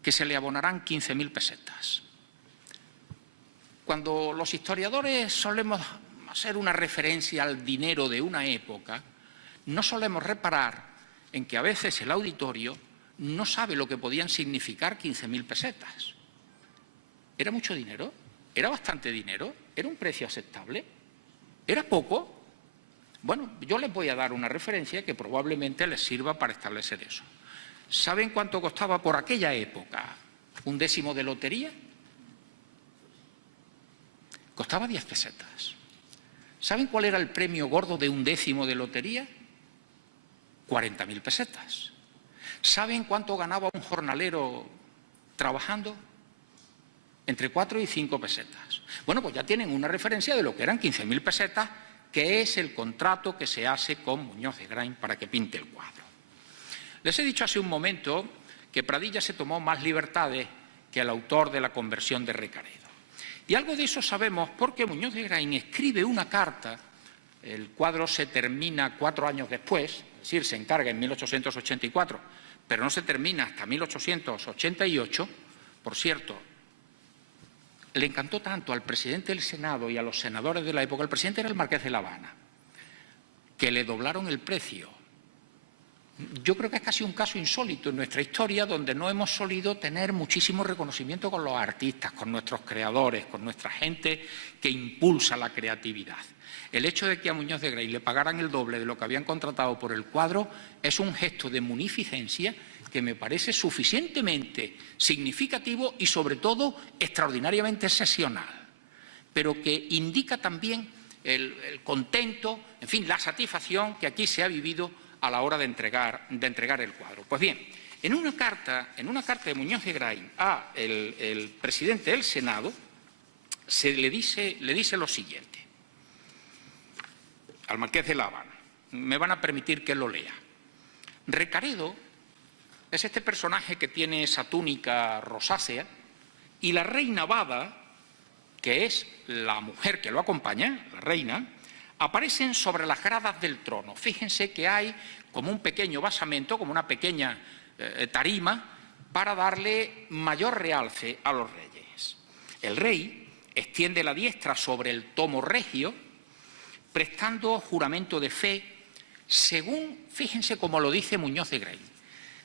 que se le abonarán 15.000 pesetas. Cuando los historiadores solemos hacer una referencia al dinero de una época, no solemos reparar en que a veces el auditorio no sabe lo que podían significar 15.000 pesetas. ¿Era mucho dinero? ¿Era bastante dinero? ¿Era un precio aceptable? ¿Era poco? Bueno, yo les voy a dar una referencia que probablemente les sirva para establecer eso. ¿Saben cuánto costaba por aquella época un décimo de lotería? Costaba 10 pesetas. ¿Saben cuál era el premio gordo de un décimo de lotería? 40.000 pesetas. ¿Saben cuánto ganaba un jornalero trabajando? Entre 4 y 5 pesetas. Bueno, pues ya tienen una referencia de lo que eran 15.000 pesetas, que es el contrato que se hace con Muñoz de Grein para que pinte el cuadro. Les he dicho hace un momento que Pradilla se tomó más libertades que el autor de La conversión de Recaredo. Y algo de eso sabemos porque Muñoz de Grein escribe una carta, el cuadro se termina 4 años después, es decir, se encarga en 1884, pero no se termina hasta 1888, por cierto. Le encantó tanto al presidente del Senado y a los senadores de la época, el presidente era el Marqués de La Habana, que le doblaron el precio. Yo creo que es casi un caso insólito en nuestra historia donde no hemos solido tener muchísimo reconocimiento con los artistas, con nuestros creadores, con nuestra gente que impulsa la creatividad. El hecho de que a Muñoz de Grein le pagaran el doble de lo que habían contratado por el cuadro es un gesto de munificencia que me parece suficientemente significativo y sobre todo extraordinariamente excepcional, pero que indica también el contento, en fin, la satisfacción que aquí se ha vivido a la hora de entregar el cuadro. Pues bien, en una carta de Muñoz de Grein a el presidente del Senado le dice lo siguiente, al Marqués de La Habana. Me van a permitir que lo lea. Recaredo es este personaje que tiene esa túnica rosácea y la reina Bada, que es la mujer que lo acompaña, la reina, aparecen sobre las gradas del trono. Fíjense que hay como un pequeño basamento, como una pequeña tarima, para darle mayor realce a los reyes. El rey extiende la diestra sobre el tomo regio, prestando juramento de fe, según, fíjense cómo lo dice Muñoz de Grey,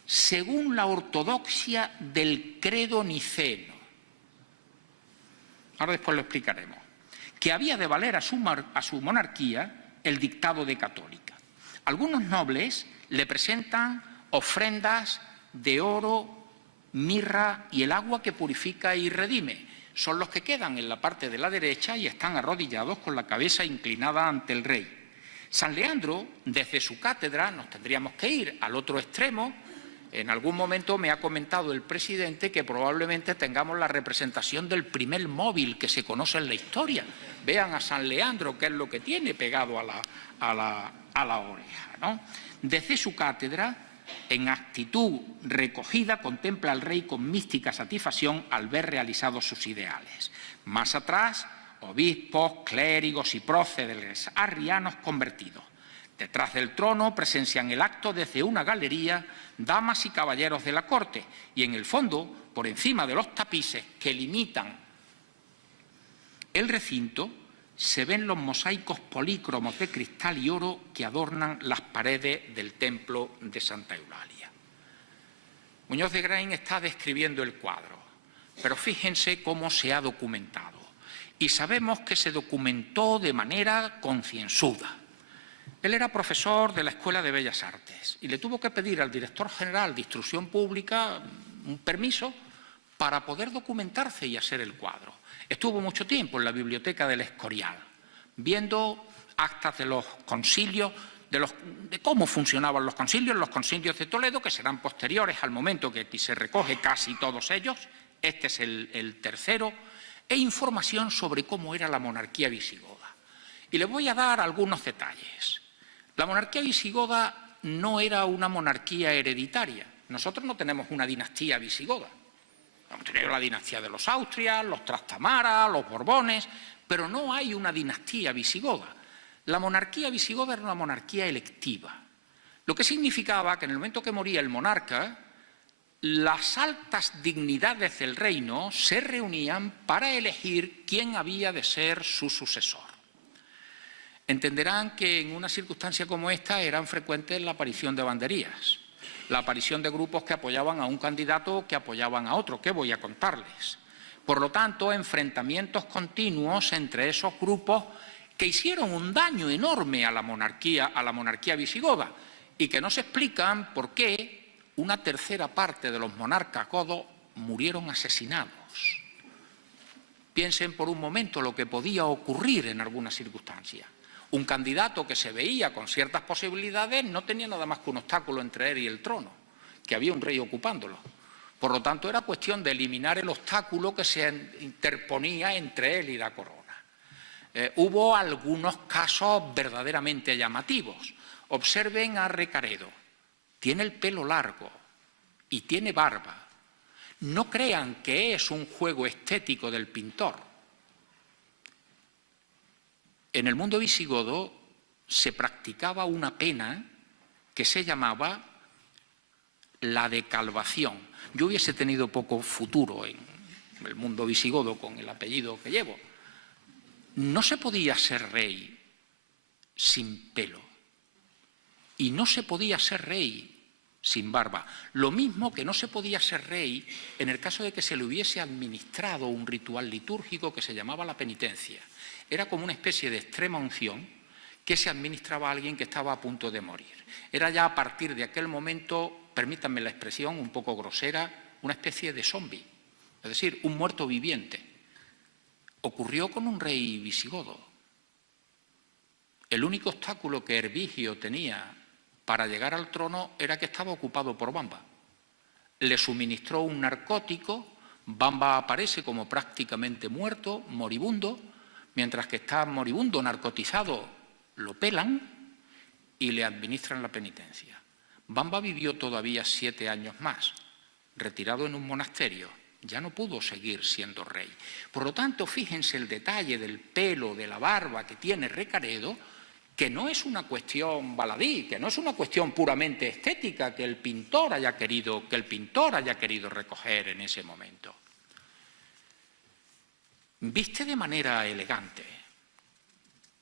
según la ortodoxia del credo niceno. Ahora después lo explicaremos. Que había de valer a su monarquía el dictado de Católica. Algunos nobles le presentan ofrendas de oro, mirra y el agua que purifica y redime. Son los que quedan en la parte de la derecha y están arrodillados con la cabeza inclinada ante el rey. San Leandro, desde su cátedra, nos tendríamos que ir al otro extremo. En algún momento me ha comentado el presidente que probablemente tengamos la representación del primer móvil que se conoce en la historia. Vean a San Leandro, qué es lo que tiene pegado a la oreja, ¿no? Desde su cátedra, en actitud recogida, contempla al rey con mística satisfacción al ver realizados sus ideales. Más atrás, obispos, clérigos y próceres arrianos convertidos. Detrás del trono presencian el acto desde una galería damas y caballeros de la corte y en el fondo, por encima de los tapices que limitan el recinto, se ven los mosaicos polícromos de cristal y oro que adornan las paredes del templo de Santa Eulalia. Muñoz de Grey está describiendo el cuadro, pero fíjense cómo se ha documentado. Y sabemos que se documentó de manera concienzuda. Él era profesor de la Escuela de Bellas Artes y le tuvo que pedir al director general de Instrucción Pública un permiso para poder documentarse y hacer el cuadro. Estuvo mucho tiempo en la biblioteca del Escorial, viendo actas de los concilios, de cómo funcionaban los concilios de Toledo, que serán posteriores al momento que aquí se recoge casi todos ellos, este es el tercero, e información sobre cómo era la monarquía visigoda. Y les voy a dar algunos detalles. La monarquía visigoda no era una monarquía hereditaria. Nosotros no tenemos una dinastía visigoda. Hemos tenido la dinastía de los Austrias, los Trastamara, los Borbones, pero no hay una dinastía visigoda. La monarquía visigoda era una monarquía electiva, lo que significaba que en el momento que moría el monarca, las altas dignidades del reino se reunían para elegir quién había de ser su sucesor. Entenderán que en una circunstancia como esta eran frecuentes la aparición de banderías, la aparición de grupos que apoyaban a un candidato o que apoyaban a otro. ¿Qué voy a contarles? Por lo tanto, enfrentamientos continuos entre esos grupos que hicieron un daño enorme a la monarquía visigoda y que no se explican por qué una tercera parte de los monarcas godos murieron asesinados. Piensen por un momento lo que podía ocurrir en alguna circunstancia. Un candidato que se veía con ciertas posibilidades no tenía nada más que un obstáculo entre él y el trono, que había un rey ocupándolo. Por lo tanto, era cuestión de eliminar el obstáculo que se interponía entre él y la corona. Hubo algunos casos verdaderamente llamativos. Observen a Recaredo. Tiene el pelo largo y tiene barba. No crean que es un juego estético del pintor. En el mundo visigodo se practicaba una pena que se llamaba la decalvación. Yo hubiese tenido poco futuro en el mundo visigodo con el apellido que llevo. No se podía ser rey sin pelo y no se podía ser rey sin barba. Lo mismo que no se podía ser rey en el caso de que se le hubiese administrado un ritual litúrgico que se llamaba la penitencia. Era como una especie de extrema unción que se administraba a alguien que estaba a punto de morir. Era ya a partir de aquel momento, permítanme la expresión un poco grosera, una especie de zombi, es decir, un muerto viviente. Ocurrió con un rey visigodo. El único obstáculo que Hervigio tenía para llegar al trono era que estaba ocupado por Bamba. Le suministró un narcótico, Bamba aparece como prácticamente muerto, moribundo, mientras que está moribundo, narcotizado, lo pelan y le administran la penitencia. Bamba vivió todavía 7 años más, retirado en un monasterio. Ya no pudo seguir siendo rey. Por lo tanto, fíjense el detalle del pelo, de la barba que tiene Recaredo, que no es una cuestión baladí, que no es una cuestión puramente estética que el pintor haya querido recoger en ese momento. Viste de manera elegante.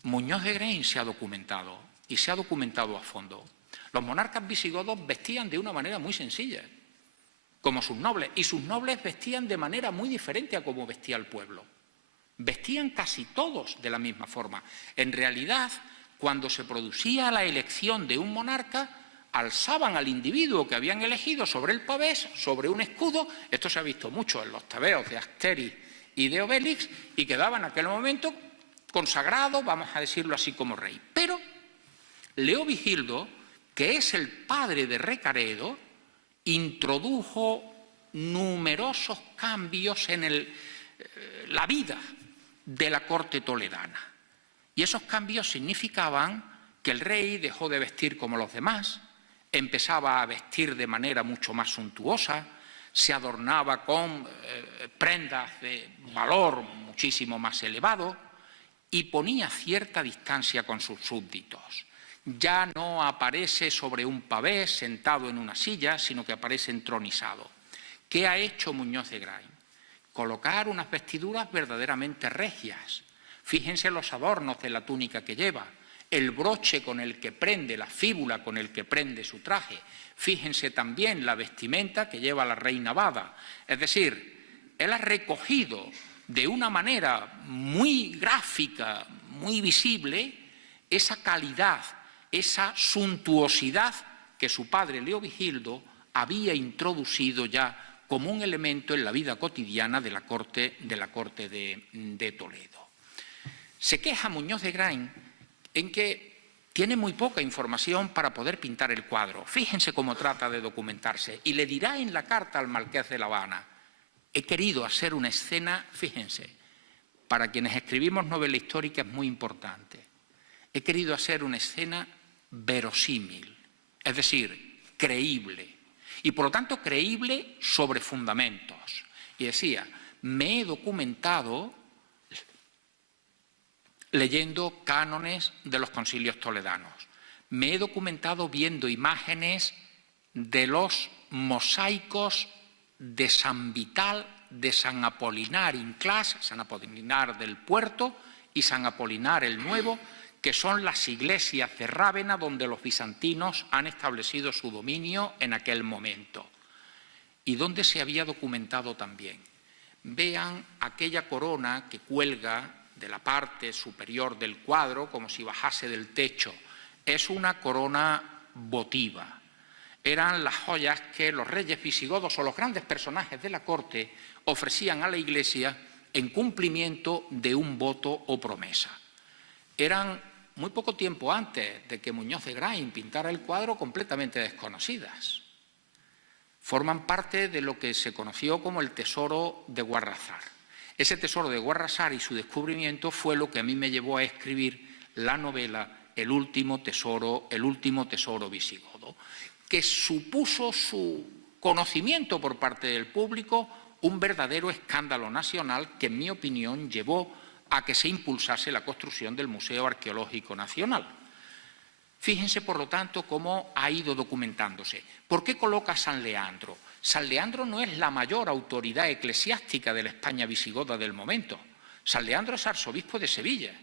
Muñoz de Grain se ha documentado, y se ha documentado a fondo. Los monarcas visigodos vestían de una manera muy sencilla, como sus nobles, y sus nobles vestían de manera muy diferente a como vestía el pueblo. Vestían casi todos de la misma forma. En realidad, cuando se producía la elección de un monarca, alzaban al individuo que habían elegido sobre el pavés, sobre un escudo. Esto se ha visto mucho en los tebeos de Asterix y de Obélix, y quedaba en aquel momento consagrado, vamos a decirlo así, como rey. Pero Leovigildo, que es el padre de Recaredo, introdujo numerosos cambios en la vida de la corte toledana. Y esos cambios significaban que el rey dejó de vestir como los demás, empezaba a vestir de manera mucho más suntuosa, se adornaba con prendas de valor muchísimo más elevado y ponía cierta distancia con sus súbditos. Ya no aparece sobre un pavés sentado en una silla, sino que aparece entronizado. ¿Qué ha hecho Muñoz de Grain? Colocar unas vestiduras verdaderamente regias. Fíjense los adornos de la túnica que lleva, el broche con el que prende, la fíbula con el que prende su traje. Fíjense también la vestimenta que lleva la reina Bada. Es decir, él ha recogido de una manera muy gráfica, muy visible, esa calidad, esa suntuosidad que su padre Leovigildo había introducido ya como un elemento en la vida cotidiana de la corte de Toledo. Se queja Muñoz de Grain en que tiene muy poca información para poder pintar el cuadro. Fíjense cómo trata de documentarse. Y le dirá en la carta al marqués de La Habana: he querido hacer una escena, fíjense, para quienes escribimos novela histórica es muy importante. He querido hacer una escena verosímil, es decir, creíble. Y por lo tanto creíble sobre fundamentos. Y decía, me he documentado leyendo cánones de los concilios toledanos. Me he documentado viendo imágenes de los mosaicos de San Vital, de San Apolinar Inclás, San Apolinar del Puerto y San Apolinar el Nuevo, que son las iglesias de Rávena donde los bizantinos han establecido su dominio en aquel momento. Y donde se había documentado también. Vean aquella corona que cuelga de la parte superior del cuadro, como si bajase del techo. Es una corona votiva. Eran las joyas que los reyes visigodos o los grandes personajes de la corte ofrecían a la Iglesia en cumplimiento de un voto o promesa. Eran muy poco tiempo antes de que Muñoz de Grain pintara el cuadro completamente desconocidas. Forman parte de lo que se conoció como el tesoro de Guarrazar. Ese tesoro de Guarrazar y su descubrimiento fue lo que a mí me llevó a escribir la novela El último tesoro visigodo, que supuso su conocimiento por parte del público un verdadero escándalo nacional que, en mi opinión, llevó a que se impulsase la construcción del Museo Arqueológico Nacional. Fíjense, por lo tanto, cómo ha ido documentándose. ¿Por qué coloca a San Leandro? San Leandro no es la mayor autoridad eclesiástica de la España visigoda del momento. San Leandro es arzobispo de Sevilla.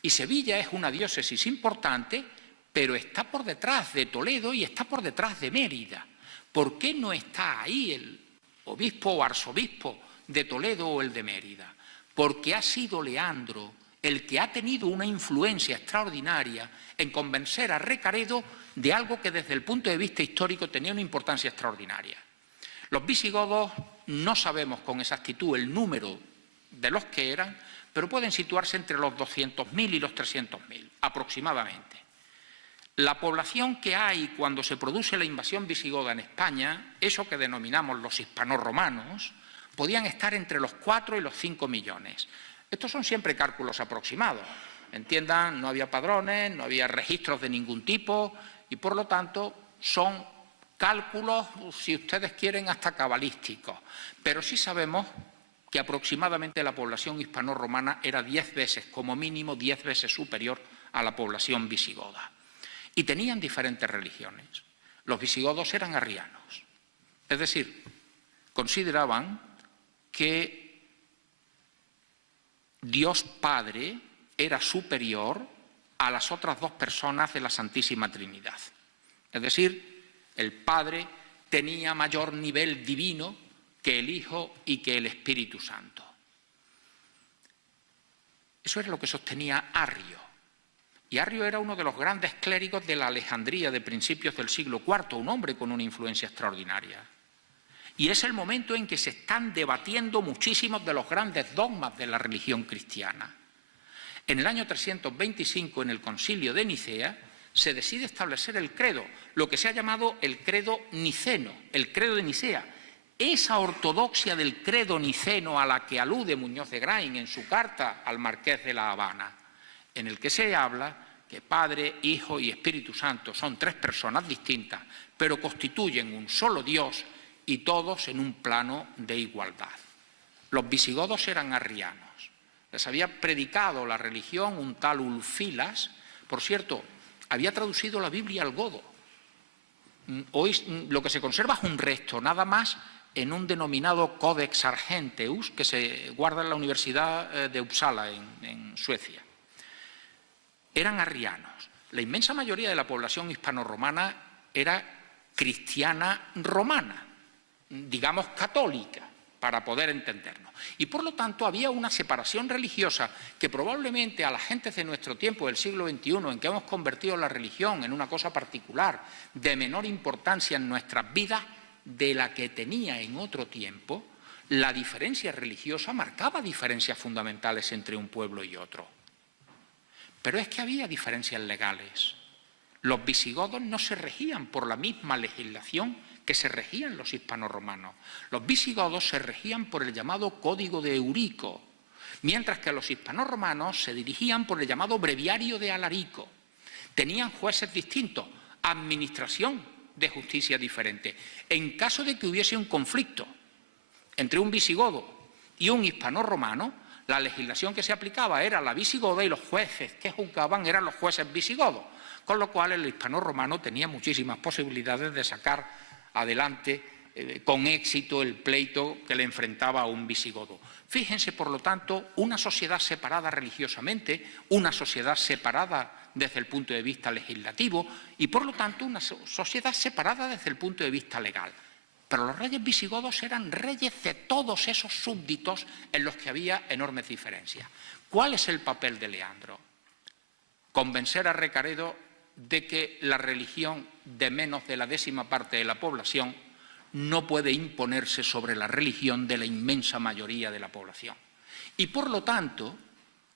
Y Sevilla es una diócesis importante, pero está por detrás de Toledo y está por detrás de Mérida. ¿Por qué no está ahí el obispo o arzobispo de Toledo o el de Mérida? Porque ha sido Leandro el que ha tenido una influencia extraordinaria en convencer a Recaredo de algo que desde el punto de vista histórico tenía una importancia extraordinaria. Los visigodos no sabemos con exactitud el número de los que eran, pero pueden situarse entre los 200.000 y los 300.000 aproximadamente. La población que hay cuando se produce la invasión visigoda en España, eso que denominamos los hispanorromanos, podían estar entre los 4 y los 5 millones. Estos son siempre cálculos aproximados. Entiendan, no había padrones, no había registros de ningún tipo y, por lo tanto, son cálculos, si ustedes quieren, hasta cabalísticos. Pero sí sabemos que aproximadamente la población hispanorromana era 10 veces, como mínimo 10 veces superior a la población visigoda. Y tenían diferentes religiones. Los visigodos eran arrianos, es decir, consideraban que Dios Padre era superior a las otras dos personas de la Santísima Trinidad. Es decir, el Padre tenía mayor nivel divino que el Hijo y que el Espíritu Santo. Eso era lo que sostenía Arrio. Y Arrio era uno de los grandes clérigos de la Alejandría de principios del siglo IV, un hombre con una influencia extraordinaria. Y es el momento en que se están debatiendo muchísimos de los grandes dogmas de la religión cristiana. En el año 325, en el Concilio de Nicea, se decide establecer el credo, lo que se ha llamado el credo niceno, el credo de Nicea. Esa ortodoxia del credo niceno a la que alude Muñoz de Grain en su carta al Marqués de La Habana, en el que se habla que Padre, Hijo y Espíritu Santo son tres personas distintas, pero constituyen un solo Dios y todos en un plano de igualdad. Los visigodos eran arrianos. Les había predicado la religión un tal Ulfilas. Por cierto, había traducido la Biblia al godo. Hoy lo que se conserva es un resto, nada más, en un denominado Codex Argenteus que se guarda en la Universidad de Uppsala, en Suecia. Eran arrianos. La inmensa mayoría de la población hispano-romana era cristiana romana, digamos católica, para poder entendernos. Y por lo tanto había una separación religiosa que probablemente a la gente de nuestro tiempo, del siglo XXI, en que hemos convertido la religión en una cosa particular, de menor importancia en nuestras vidas, de la que tenía en otro tiempo, la diferencia religiosa marcaba diferencias fundamentales entre un pueblo y otro. Pero es que había diferencias legales. Los visigodos no se regían por la misma legislación que se regían los hispanorromanos. Los visigodos se regían por el llamado Código de Eurico, mientras que los hispanorromanos se dirigían por el llamado Breviario de Alarico. Tenían jueces distintos, administración de justicia diferente. En caso de que hubiese un conflicto entre un visigodo y un hispanorromano, la legislación que se aplicaba era la visigoda y los jueces que juzgaban eran los jueces visigodos, con lo cual el hispanorromano tenía muchísimas posibilidades de sacar adelante con éxito el pleito que le enfrentaba a un visigodo. Fíjense, por lo tanto, una sociedad separada religiosamente, una sociedad separada desde el punto de vista legislativo y, por lo tanto, una sociedad separada desde el punto de vista legal. Pero los reyes visigodos eran reyes de todos esos súbditos en los que había enormes diferencias. ¿Cuál es el papel de Leandro? Convencer a Recaredo de que la religión de menos de la 10ª parte de la población no puede imponerse sobre la religión de la inmensa mayoría de la población. Y por lo tanto,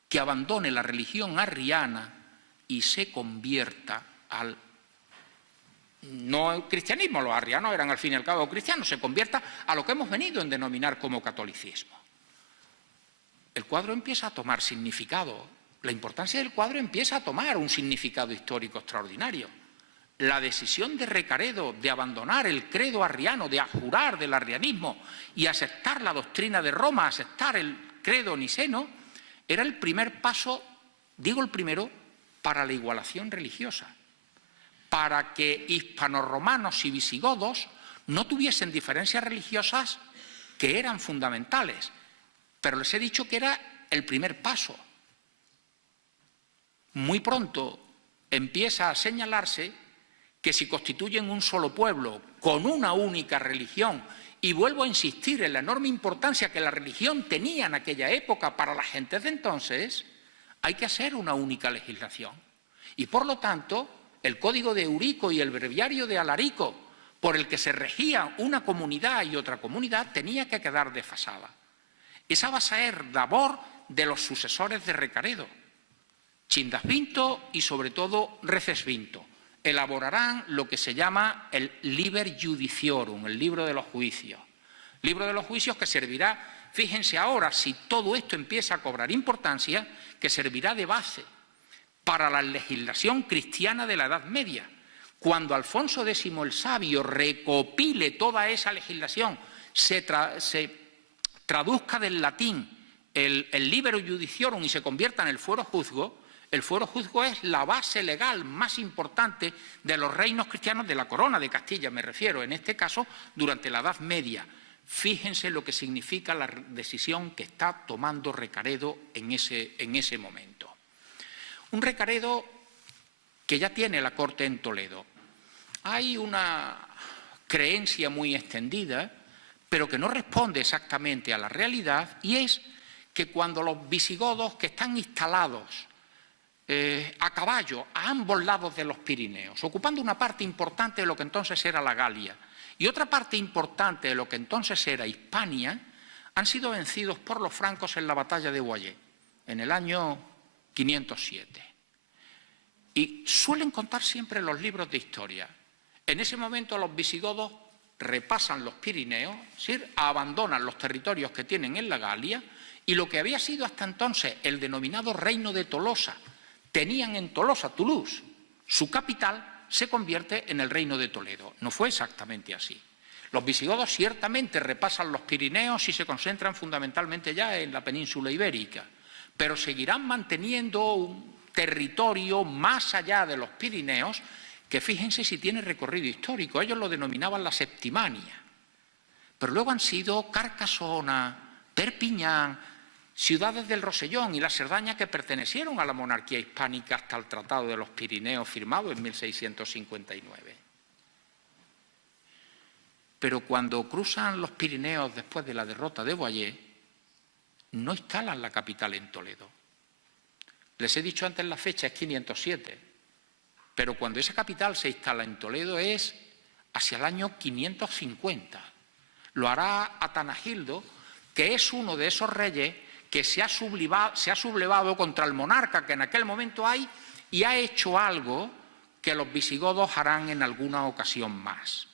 que abandone la religión arriana y se convierta al no cristianismo, los arrianos eran al fin y al cabo cristianos, se convierta a lo que hemos venido en denominar como catolicismo. El cuadro empieza a tomar significado, la importancia del cuadro empieza a tomar un significado histórico extraordinario. La decisión de Recaredo de abandonar el credo arriano, de abjurar del arrianismo y aceptar la doctrina de Roma, aceptar el credo niceno, era el primer paso, digo el primero, para la igualación religiosa, para que hispanorromanos y visigodos no tuviesen diferencias religiosas que eran fundamentales. Pero les he dicho que era el primer paso. Muy pronto empieza a señalarse que si constituyen un solo pueblo con una única religión, y vuelvo a insistir en la enorme importancia que la religión tenía en aquella época para la gente de entonces, hay que hacer una única legislación. Y por lo tanto, el Código de Eurico y el Breviario de Alarico, por el que se regía una comunidad y otra comunidad, tenía que quedar desfasada. Esa va a ser labor de los sucesores de Recaredo. Chindasvinto y sobre todo Recesvinto elaborarán lo que se llama el Liber Judiciorum, el libro de los juicios. Libro de los juicios que servirá, fíjense ahora, si todo esto empieza a cobrar importancia, que servirá de base para la legislación cristiana de la Edad Media. Cuando Alfonso X el Sabio recopile toda esa legislación, se traduzca del latín el Liber Judiciorum y se convierta en el Fuero Juzgo, El fuero juzgo es la base legal más importante de los reinos cristianos, de la corona de Castilla, me refiero, en este caso, durante la Edad Media. Fíjense lo que significa la decisión que está tomando Recaredo en ese momento. Un Recaredo que ya tiene la corte en Toledo. Hay una creencia muy extendida, pero que no responde exactamente a la realidad, y es que cuando los visigodos que están instalados a caballo a ambos lados de los Pirineos, ocupando una parte importante de lo que entonces era la Galia y otra parte importante de lo que entonces era Hispania, han sido vencidos por los francos en la batalla de Boyé, en el año 507. Y suelen contar siempre los libros de historia. En ese momento los visigodos repasan los Pirineos, ¿sí?, abandonan los territorios que tienen en la Galia, y lo que había sido hasta entonces el denominado Reino de Tolosa, tenían en Tolosa, Toulouse, su capital, se convierte en el Reino de Toledo. No fue exactamente así. Los visigodos ciertamente repasan los Pirineos y se concentran fundamentalmente ya en la península ibérica, pero seguirán manteniendo un territorio más allá de los Pirineos que, fíjense si tiene recorrido histórico, ellos lo denominaban la Septimania. Pero luego han sido Carcasona, Perpiñán, ciudades del Rosellón y la Cerdaña que pertenecieron a la monarquía hispánica hasta el Tratado de los Pirineos firmado en 1659. Pero cuando cruzan los Pirineos después de la derrota de Boyé, no instalan la capital en Toledo. Les he dicho antes la fecha, es 507, pero cuando esa capital se instala en Toledo es hacia el año 550. Lo hará Atanagildo, que es uno de esos reyes que se ha sublevado contra el monarca que en aquel momento hay y ha hecho algo que los visigodos harán en alguna ocasión más.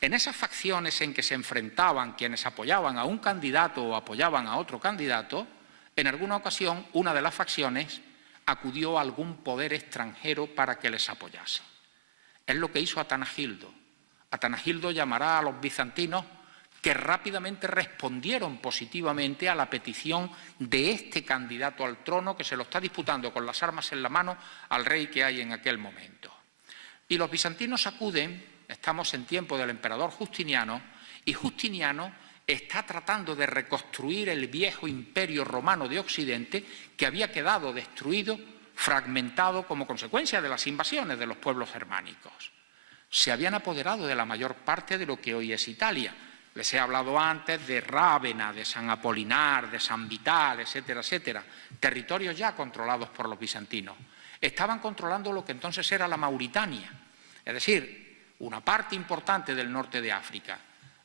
En esas facciones en que se enfrentaban quienes apoyaban a un candidato o apoyaban a otro candidato, en alguna ocasión una de las facciones acudió a algún poder extranjero para que les apoyase. Es lo que hizo Atanagildo. Atanagildo llamará a los bizantinos, que rápidamente respondieron positivamente a la petición de este candidato al trono que se lo está disputando con las armas en la mano al rey que hay en aquel momento. Y los bizantinos acuden, estamos en tiempo del emperador Justiniano, y Justiniano está tratando de reconstruir el viejo imperio romano de Occidente que había quedado destruido, fragmentado como consecuencia de las invasiones de los pueblos germánicos. Se habían apoderado de la mayor parte de lo que hoy es Italia. Les he hablado antes de Rávena, de San Apolinar, de San Vital, etcétera, etcétera. Territorios ya controlados por los bizantinos. Estaban controlando lo que entonces era la Mauritania, es decir, una parte importante del norte de África.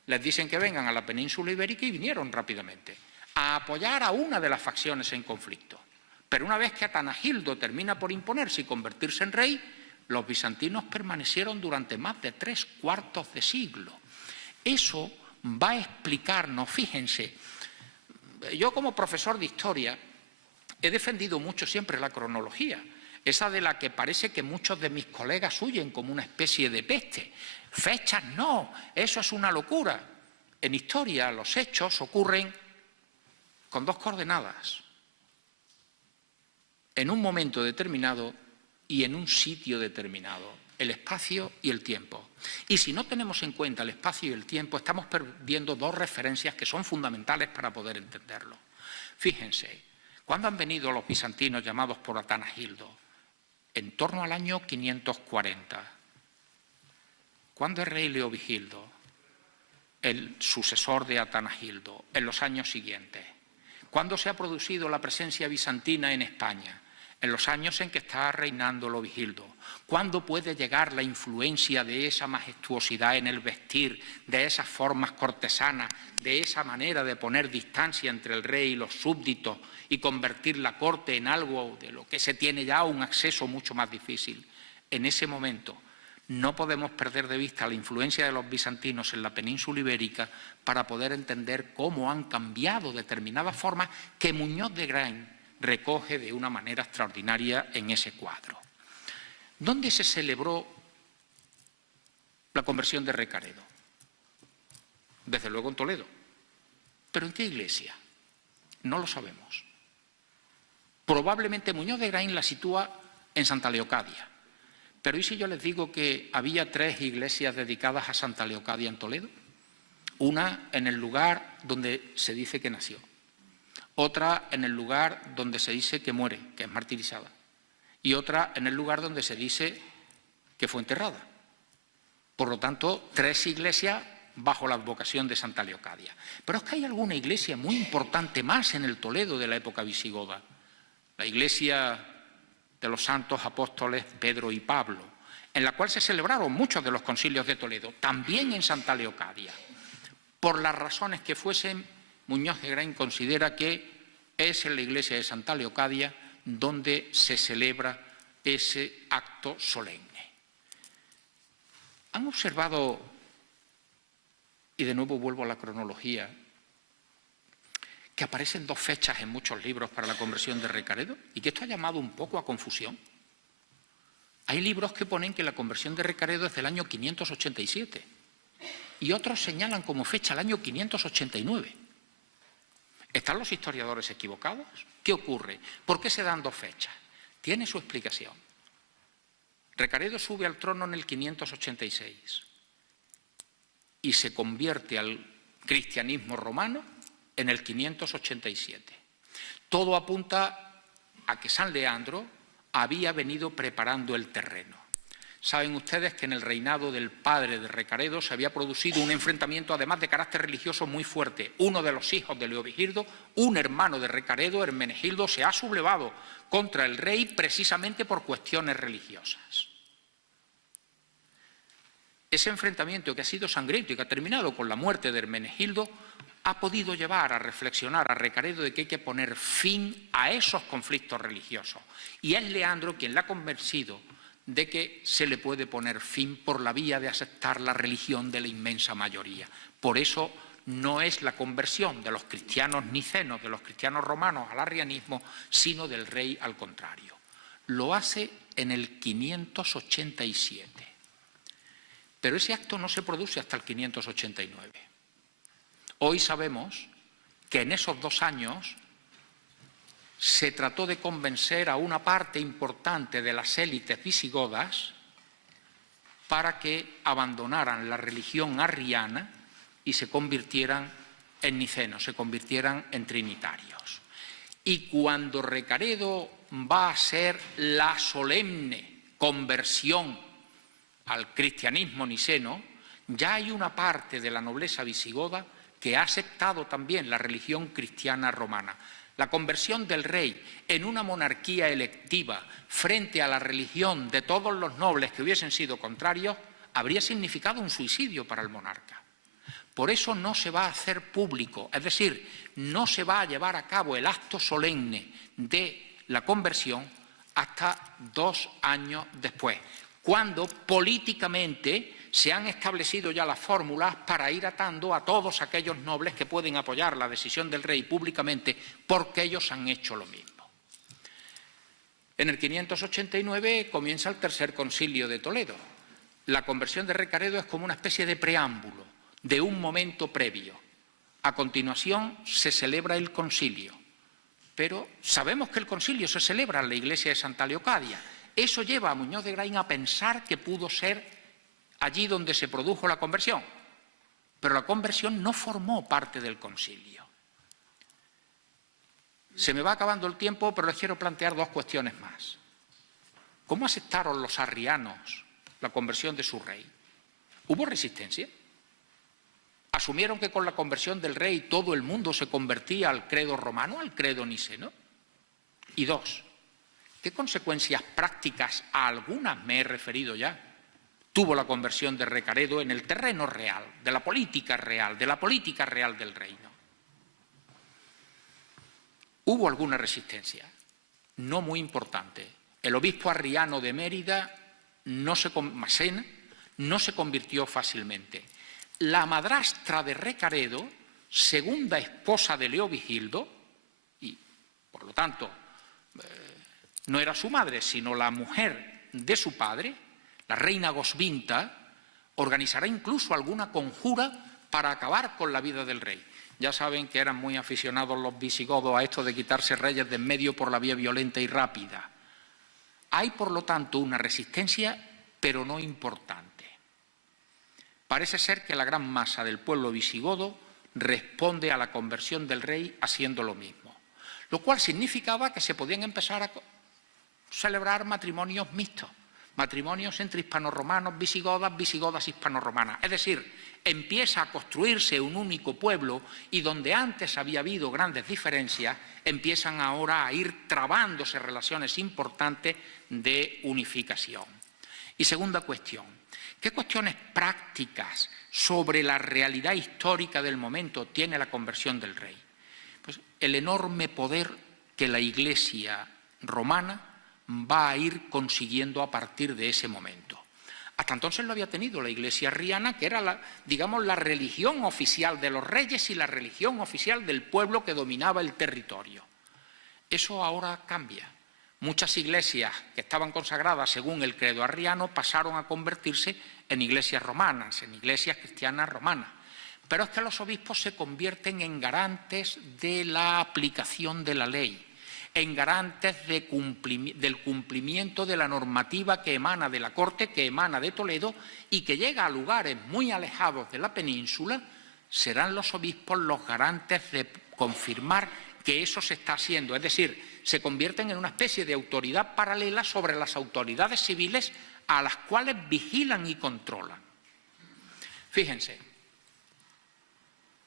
Les dicen que vengan a la península ibérica y vinieron rápidamente a apoyar a una de las facciones en conflicto. Pero una vez que Atanagildo termina por imponerse y convertirse en rey, los bizantinos permanecieron durante más de 3/4 de siglo. Eso va a explicarnos, fíjense, yo como profesor de historia he defendido mucho siempre la cronología, esa de la que parece que muchos de mis colegas huyen como una especie de peste. Fechas no, eso es una locura. En historia los hechos ocurren con 2 coordenadas, en un momento determinado y en un sitio determinado, el espacio y el tiempo. Y si no tenemos en cuenta el espacio y el tiempo, estamos perdiendo 2 referencias que son fundamentales para poder entenderlo. Fíjense, ¿cuándo han venido los bizantinos llamados por Atanagildo? En torno al año 540. ¿Cuándo es rey Leovigildo? El sucesor de Atanagildo, en los años siguientes. ¿Cuándo se ha producido la presencia bizantina en España? En los años en que está reinando Leovigildo. ¿Cuándo puede llegar la influencia de esa majestuosidad en el vestir, de esas formas cortesanas, de esa manera de poner distancia entre el rey y los súbditos y convertir la corte en algo de lo que se tiene ya un acceso mucho más difícil? En ese momento no podemos perder de vista la influencia de los bizantinos en la península ibérica para poder entender cómo han cambiado determinadas formas que Muñoz de Grain recoge de una manera extraordinaria en ese cuadro. ¿Dónde se celebró la conversión de Recaredo? Desde luego en Toledo. ¿Pero en qué iglesia? No lo sabemos. Probablemente Muñoz de Graín la sitúa en Santa Leocadia. Pero ¿y si yo les digo que había 3 iglesias dedicadas a Santa Leocadia en Toledo? Una en el lugar donde se dice que nació, otra en el lugar donde se dice que muere, que es martirizada, y otra en el lugar donde se dice que fue enterrada. Por lo tanto, 3 iglesias bajo la advocación de Santa Leocadia. Pero es que hay alguna iglesia muy importante más en el Toledo de la época visigoda. La iglesia de los santos apóstoles Pedro y Pablo, en la cual se celebraron muchos de los concilios de Toledo, también en Santa Leocadia. Por las razones que fuesen, Muñoz de Graín considera que es en la iglesia de Santa Leocadia donde se celebra ese acto solemne. ¿Han observado, y de nuevo vuelvo a la cronología, que aparecen 2 fechas en muchos libros para la conversión de Recaredo y que esto ha llamado un poco a confusión? Hay libros que ponen que la conversión de Recaredo es del año 587 y otros señalan como fecha el año 589. ¿Están los historiadores equivocados? ¿Qué ocurre? ¿Por qué se dan 2 fechas? Tiene su explicación. Recaredo sube al trono en el 586 y se convierte al cristianismo romano en el 587. Todo apunta a que San Leandro había venido preparando el terreno. Saben ustedes que en el reinado del padre de Recaredo se había producido un enfrentamiento, además de carácter religioso, muy fuerte. Uno de los hijos de Leovigildo, un hermano de Recaredo, Hermenegildo, se ha sublevado contra el rey precisamente por cuestiones religiosas. Ese enfrentamiento, que ha sido sangriento y que ha terminado con la muerte de Hermenegildo, ha podido llevar a reflexionar a Recaredo de que hay que poner fin a esos conflictos religiosos. Y es Leandro quien le ha convencido de que se le puede poner fin por la vía de aceptar la religión de la inmensa mayoría. Por eso no es la conversión de los cristianos nicenos, de los cristianos romanos al arrianismo, sino del rey al contrario. Lo hace en el 587. Pero ese acto no se produce hasta el 589. Hoy sabemos que en esos 2 años se trató de convencer a una parte importante de las élites visigodas para que abandonaran la religión arriana y se convirtieran en nicenos, se convirtieran en trinitarios. Y cuando Recaredo va a hacer la solemne conversión al cristianismo niceno, ya hay una parte de la nobleza visigoda que ha aceptado también la religión cristiana romana. La conversión del rey en una monarquía electiva frente a la religión de todos los nobles que hubiesen sido contrarios habría significado un suicidio para el monarca. Por eso no se va a hacer público, es decir, no se va a llevar a cabo el acto solemne de la conversión hasta 2 años después, cuando políticamente se han establecido ya las fórmulas para ir atando a todos aquellos nobles que pueden apoyar la decisión del rey públicamente porque ellos han hecho lo mismo. En el 589 comienza el tercer concilio de Toledo. La conversión de Recaredo es como una especie de preámbulo de un momento previo. A continuación se celebra el concilio, pero sabemos que el concilio se celebra en la iglesia de Santa Leocadia. Eso lleva a Muñoz de Graín a pensar que pudo ser allí donde se produjo la conversión, pero la conversión no formó parte del concilio. Se me va acabando el tiempo, pero les quiero plantear 2 cuestiones más. ¿Cómo aceptaron los arrianos la conversión de su rey? ¿Hubo resistencia? ¿Asumieron que con la conversión del rey todo el mundo se convertía al credo romano, al credo niceno? Y 2, ¿qué consecuencias prácticas, a algunas me he referido ya, tuvo la conversión de Recaredo en el terreno real, de la política real del reino? Hubo alguna resistencia, no muy importante. El obispo arriano de Mérida, Masena, no se convirtió fácilmente. La madrastra de Recaredo, segunda esposa de Leovigildo, y por lo tanto no era su madre, sino la mujer de su padre, la reina Goswinta, organizará incluso alguna conjura para acabar con la vida del rey. Ya saben que eran muy aficionados los visigodos a esto de quitarse reyes de en medio por la vía violenta y rápida. Hay, por lo tanto, una resistencia, pero no importante. Parece ser que la gran masa del pueblo visigodo responde a la conversión del rey haciendo lo mismo, lo cual significaba que se podían empezar a celebrar matrimonios mixtos, matrimonios entre hispanorromanos, visigodas, hispanoromanas. Es decir, empieza a construirse un único pueblo y donde antes había habido grandes diferencias, empiezan ahora a ir trabándose relaciones importantes de unificación. Y segunda cuestión, ¿qué cuestiones prácticas sobre la realidad histórica del momento tiene la conversión del rey? Pues el enorme poder que la Iglesia romana va a ir consiguiendo a partir de ese momento. Hasta entonces lo había tenido la Iglesia arriana, que era, digamos, la religión oficial de los reyes y la religión oficial del pueblo que dominaba el territorio. Eso ahora cambia. Muchas iglesias que estaban consagradas según el credo arriano pasaron a convertirse en iglesias romanas, en iglesias cristianas romanas. Pero es que los obispos se convierten en garantes de la aplicación de la ley, en garantes del cumplimiento de la normativa que emana de la corte, que emana de Toledo y que llega a lugares muy alejados de la península. Serán los obispos los garantes de confirmar que eso se está haciendo, es decir, se convierten en una especie de autoridad paralela sobre las autoridades civiles a las cuales vigilan y controlan. Fíjense,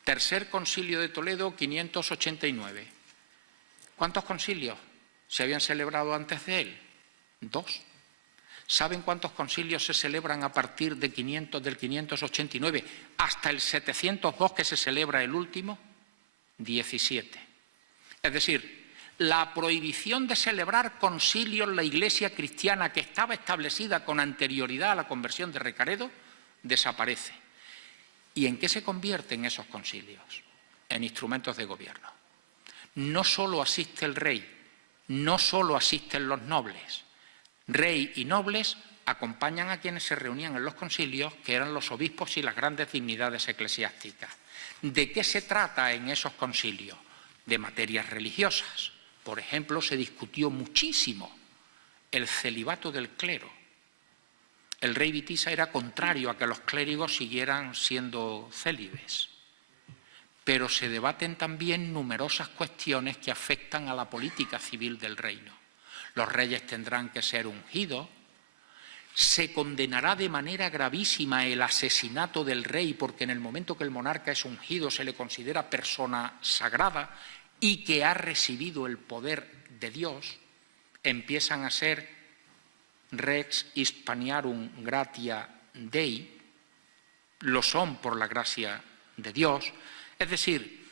Tercer Concilio de Toledo, 589. ¿Cuántos concilios se habían celebrado antes de él? 2. ¿Saben cuántos concilios se celebran a partir de del 589 hasta el 702 que se celebra el último? 17. Es decir, la prohibición de celebrar concilios en la Iglesia cristiana que estaba establecida con anterioridad a la conversión de Recaredo desaparece. ¿Y en qué se convierten esos concilios? En instrumentos de gobierno. No solo asiste el rey, no solo asisten los nobles. Rey y nobles acompañan a quienes se reunían en los concilios, que eran los obispos y las grandes dignidades eclesiásticas. ¿De qué se trata en esos concilios? De materias religiosas. Por ejemplo, se discutió muchísimo el celibato del clero. El rey Witiza era contrario a que los clérigos siguieran siendo célibes. Pero se debaten también numerosas cuestiones que afectan a la política civil del reino. Los reyes tendrán que ser ungidos, se condenará de manera gravísima el asesinato del rey, porque en el momento que el monarca es ungido se le considera persona sagrada y que ha recibido el poder de Dios, empiezan a ser rex hispaniarum gratia Dei, lo son por la gracia de Dios. Es decir,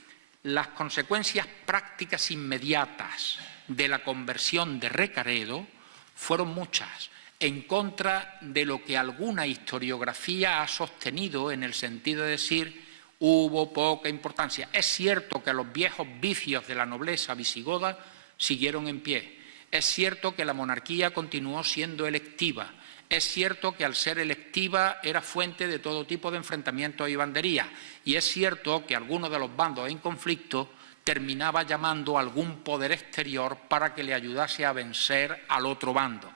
las consecuencias prácticas inmediatas de la conversión de Recaredo fueron muchas, en contra de lo que alguna historiografía ha sostenido en el sentido de decir hubo poca importancia. Es cierto que los viejos vicios de la nobleza visigoda siguieron en pie. Es cierto que la monarquía continuó siendo electiva. Es cierto que al ser electiva era fuente de todo tipo de enfrentamientos y banderías. Y es cierto que alguno de los bandos en conflicto terminaba llamando a algún poder exterior para que le ayudase a vencer al otro bando.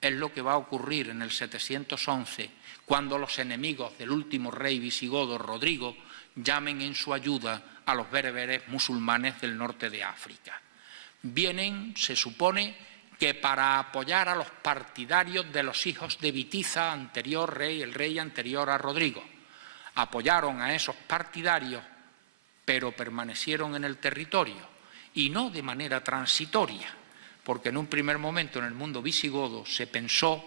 Es lo que va a ocurrir en el 711, cuando los enemigos del último rey visigodo, Rodrigo, llamen en su ayuda a los bereberes musulmanes del norte de África. Vienen, se supone, que para apoyar a los partidarios de los hijos de Witiza, anterior rey, el rey anterior a Rodrigo. Apoyaron a esos partidarios, pero permanecieron en el territorio, y no de manera transitoria, porque en un primer momento en el mundo visigodo se pensó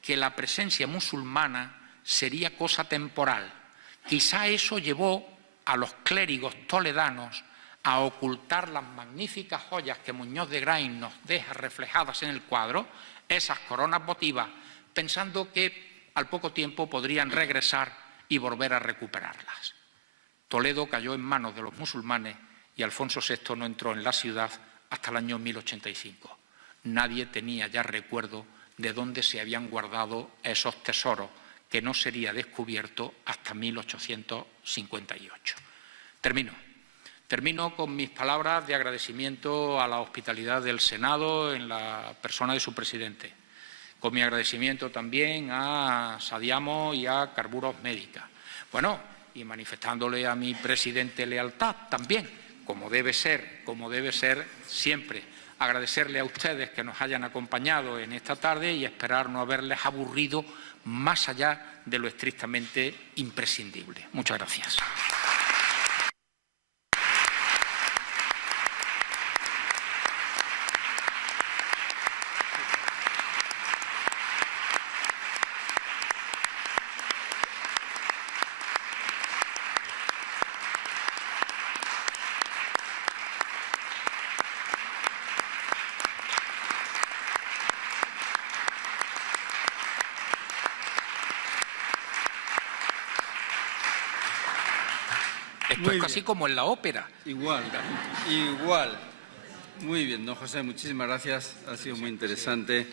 que la presencia musulmana sería cosa temporal. Quizá eso llevó a los clérigos toledanos a ocultar las magníficas joyas que Muñoz de Grain nos deja reflejadas en el cuadro, esas coronas votivas, pensando que al poco tiempo podrían regresar y volver a recuperarlas. Toledo cayó en manos de los musulmanes y Alfonso VI no entró en la ciudad hasta el año 1085. Nadie tenía ya recuerdo de dónde se habían guardado esos tesoros que no sería descubierto hasta 1858. Termino con mis palabras de agradecimiento a la hospitalidad del Senado en la persona de su presidente, con mi agradecimiento también a Sadiamo y a Carburos Médica. Bueno, y manifestándole a mi presidente lealtad también, como debe ser siempre. Agradecerle a ustedes que nos hayan acompañado en esta tarde y esperar no haberles aburrido más allá de lo estrictamente imprescindible. Muchas gracias. Esto es casi como en la ópera. Igual. Muy bien, don José, muchísimas gracias. Ha sido muy interesante.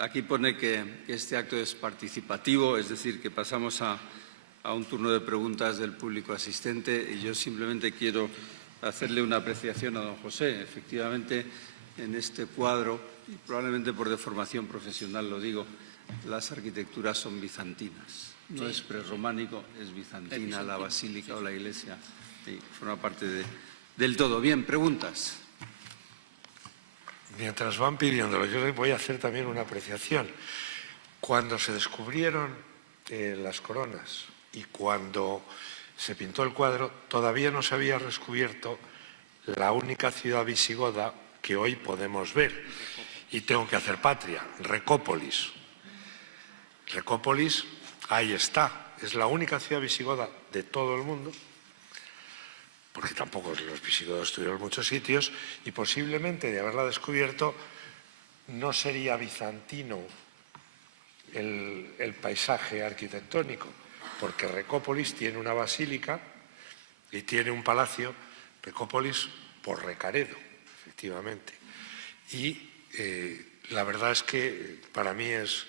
Aquí pone que este acto es participativo, es decir, que pasamos a un turno de preguntas del público asistente y yo simplemente quiero hacerle una apreciación a don José. Efectivamente, en este cuadro, y probablemente por deformación profesional lo digo, las arquitecturas son bizantinas. No es prerrománico, es bizantina, la basílica o la iglesia. Y forma parte del todo. Bien, preguntas. Mientras van pidiéndolo, yo voy a hacer también una apreciación. Cuando se descubrieron las coronas y cuando se pintó el cuadro, todavía no se había descubierto la única ciudad visigoda que hoy podemos ver. Y tengo que hacer patria, Recópolis. Recópolis, ahí está. Es la única ciudad visigoda de todo el mundo, porque tampoco los visigodos estuvieron en muchos sitios, y posiblemente de haberla descubierto no sería bizantino el paisaje arquitectónico, porque Recópolis tiene una basílica y tiene un palacio, Recópolis por Recaredo, efectivamente. Y la verdad es que para mí es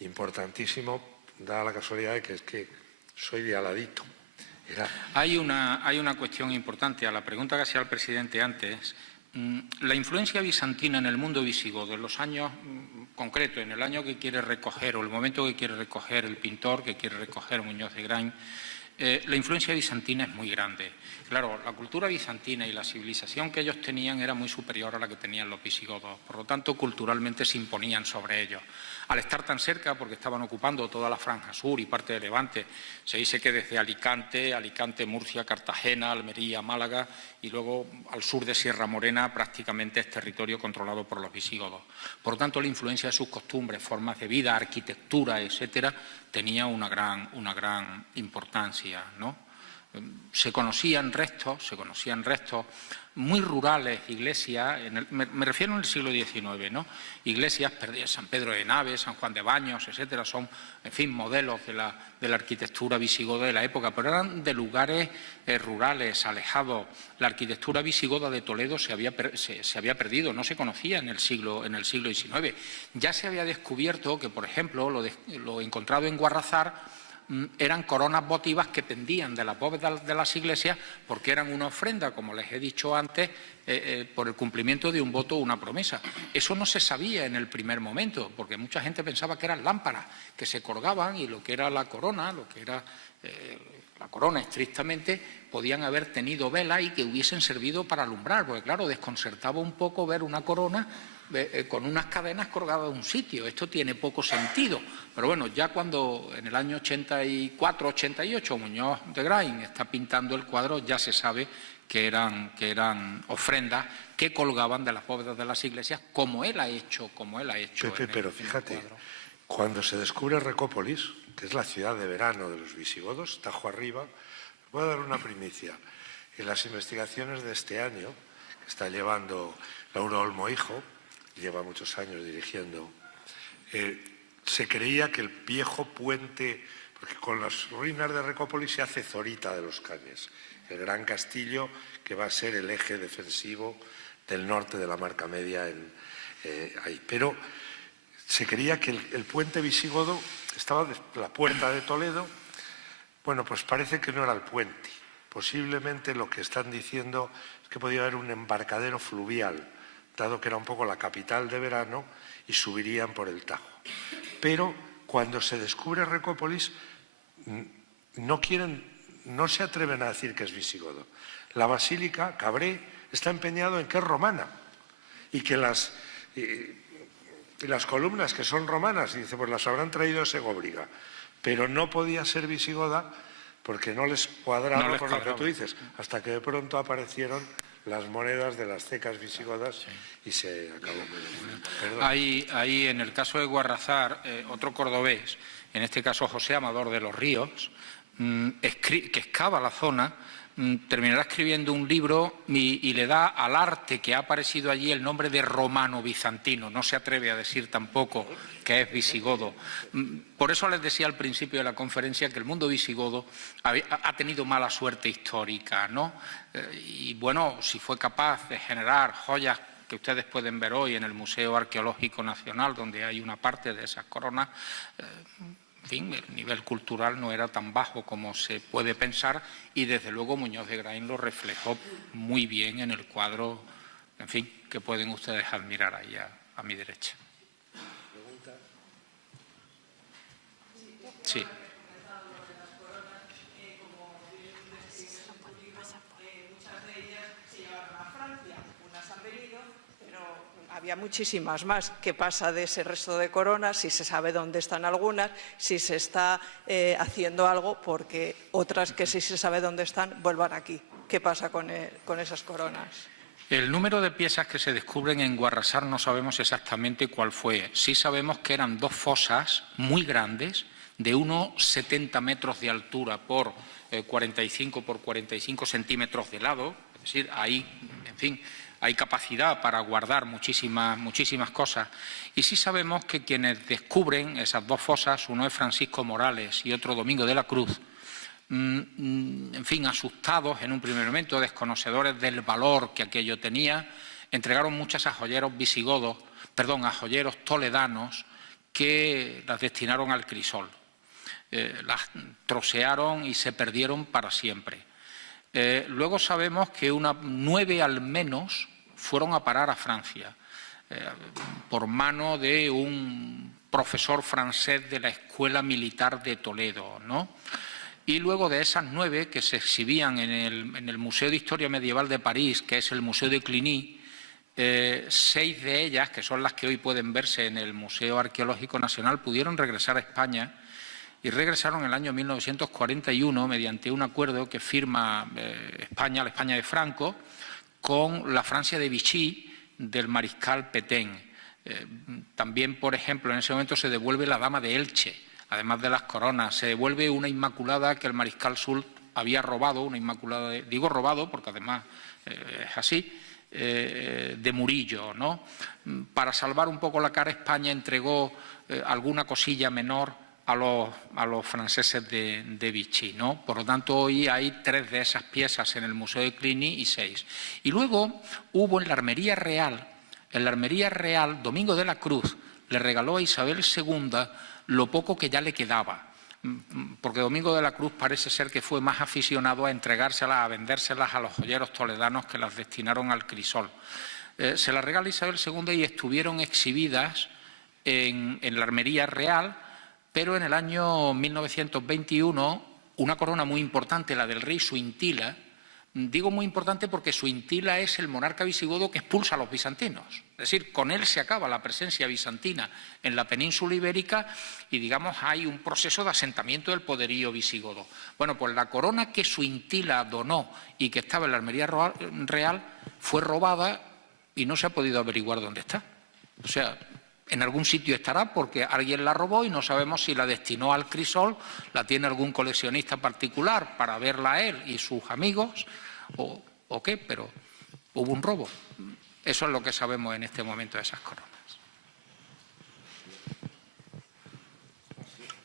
importantísimo, dada la casualidad de que es que soy de al ladito. Hay una cuestión importante a la pregunta que hacía el presidente antes. La influencia bizantina en el mundo visigodo, en los años concretos, en el año que quiere recoger o el momento que quiere recoger el pintor, que quiere recoger Muñoz de Grain, la influencia bizantina es muy grande. Claro, la cultura bizantina y la civilización que ellos tenían era muy superior a la que tenían los visigodos. Por lo tanto, culturalmente se imponían sobre ellos. Al estar tan cerca, porque estaban ocupando toda la franja sur y parte de Levante, se dice que desde Alicante, Murcia, Cartagena, Almería, Málaga y luego al sur de Sierra Morena prácticamente es territorio controlado por los visigodos. Por lo tanto, la influencia de sus costumbres, formas de vida, arquitectura, etcétera, tenía una gran importancia, ¿no? Se conocían restos muy rurales, iglesias, me refiero en el siglo XIX, ¿no? Iglesias perdidas, San Pedro de Naves, San Juan de Baños, etcétera, son, en fin, modelos de la arquitectura visigoda de la época, pero eran de lugares rurales, alejados. La arquitectura visigoda de Toledo se había perdido, no se conocía en el siglo XIX. Ya se había descubierto que, por ejemplo, lo encontrado en Guarrazar eran coronas votivas que pendían de la bóveda de las iglesias porque eran una ofrenda, como les he dicho antes, por el cumplimiento de un voto o una promesa. Eso no se sabía en el primer momento, porque mucha gente pensaba que eran lámparas que se colgaban y lo que era la corona, la corona estrictamente, podían haber tenido vela y que hubiesen servido para alumbrar, porque claro, desconcertaba un poco ver una corona con unas cadenas colgadas de un sitio. Esto tiene poco sentido. Pero bueno, ya cuando en el año 84-88 Muñoz de Grain está pintando el cuadro, ya se sabe que eran ofrendas que colgaban de las bóvedas de las iglesias, como él ha hecho. Pepe, pero fíjate, cuando se descubre Recópolis, que es la ciudad de verano de los visigodos, Tajo arriba, voy a dar una primicia. En las investigaciones de este año, que está llevando Laura Olmo Hijo, lleva muchos años dirigiendo, se creía que el viejo puente, porque con las ruinas de Recópolis se hace Zorita de los Cañes, el gran castillo que va a ser el eje defensivo del norte de la Marca Media ahí. Pero se creía que el puente visigodo estaba de la puerta de Toledo. Bueno, pues parece que no era el puente. Posiblemente lo que están diciendo es que podía haber un embarcadero fluvial, dado que era un poco la capital de verano, y subirían por el Tajo. Pero cuando se descubre Recópolis, no se atreven a decir que es visigodo. La basílica, Cabré, está empeñado en que es romana y que las columnas que son romanas, dice, pues las habrán traído de Segóbriga, pero no podía ser visigoda porque no les cuadraba por lo que tú dices, hasta que de pronto aparecieron las monedas de las cecas visigodas y se acabó. Hay en el caso de Guarrazar, otro cordobés, en este caso José Amador de los Ríos, que excava la zona, terminará escribiendo un libro y le da al arte que ha aparecido allí el nombre de romano-bizantino. No se atreve a decir tampoco que es visigodo. Por eso les decía al principio de la conferencia que el mundo visigodo ha tenido mala suerte histórica, ¿no? Y bueno, si fue capaz de generar joyas que ustedes pueden ver hoy en el Museo Arqueológico Nacional, donde hay una parte de esas coronas, en fin, el nivel cultural no era tan bajo como se puede pensar y desde luego Muñoz de Graín lo reflejó muy bien en el cuadro, en fin, que pueden ustedes admirar ahí a mi derecha. Sí. Había muchísimas más. ¿Qué pasa de ese resto de coronas? Si se sabe dónde están algunas, si se está haciendo algo, porque otras que sí se sabe dónde están, vuelvan aquí. ¿Qué pasa con esas coronas? El número de piezas que se descubren en Guarrazar no sabemos exactamente cuál fue. Sí sabemos que eran dos fosas muy grandes, de unos 70 metros de altura por 45 por 45 centímetros de lado. Es decir, ahí, en fin, hay capacidad para guardar muchísimas cosas. Y sí sabemos que quienes descubren esas dos fosas, uno es Francisco Morales y otro Domingo de la Cruz, en fin, asustados en un primer momento, desconocedores del valor que aquello tenía, entregaron muchas a joyeros a joyeros toledanos que las destinaron al crisol. Las trocearon y se perdieron para siempre. Luego sabemos que 9 al menos fueron a parar a Francia por mano de un profesor francés de la Escuela Militar de Toledo, ¿no? Y luego de esas 9 que se exhibían en el Museo de Historia Medieval de París, que es el Museo de Cluny, 6 de ellas, que son las que hoy pueden verse en el Museo Arqueológico Nacional, pudieron regresar a España. Y regresaron en el año 1941 mediante un acuerdo que firma la España de Franco, con la Francia de Vichy del mariscal Pétain. También, por ejemplo, en ese momento se devuelve la Dama de Elche, además de las coronas. Se devuelve una Inmaculada que el mariscal Soult había robado, una Inmaculada, digo robado porque además es así, de Murillo, ¿no? Para salvar un poco la cara, España entregó alguna cosilla menor a los franceses de Vichy, ¿no? Por lo tanto, hoy hay 3 de esas piezas en el Museo de Cluny y 6. Y luego hubo en la Armería Real, Domingo de la Cruz le regaló a Isabel II lo poco que ya le quedaba, porque Domingo de la Cruz parece ser que fue más aficionado a entregárselas, a vendérselas a los joyeros toledanos que las destinaron al crisol. Se las regala Isabel II y estuvieron exhibidas en la Armería Real. Pero en el año 1921, una corona muy importante, la del rey Suintila, digo muy importante porque Suintila es el monarca visigodo que expulsa a los bizantinos. Es decir, con él se acaba la presencia bizantina en la península ibérica y, digamos, hay un proceso de asentamiento del poderío visigodo. Bueno, pues la corona que Suintila donó y que estaba en la Armería Real fue robada y no se ha podido averiguar dónde está. O sea, en algún sitio estará porque alguien la robó y no sabemos si la destinó al crisol, la tiene algún coleccionista particular para verla él y sus amigos o qué, pero hubo un robo. Eso es lo que sabemos en este momento de esas coronas.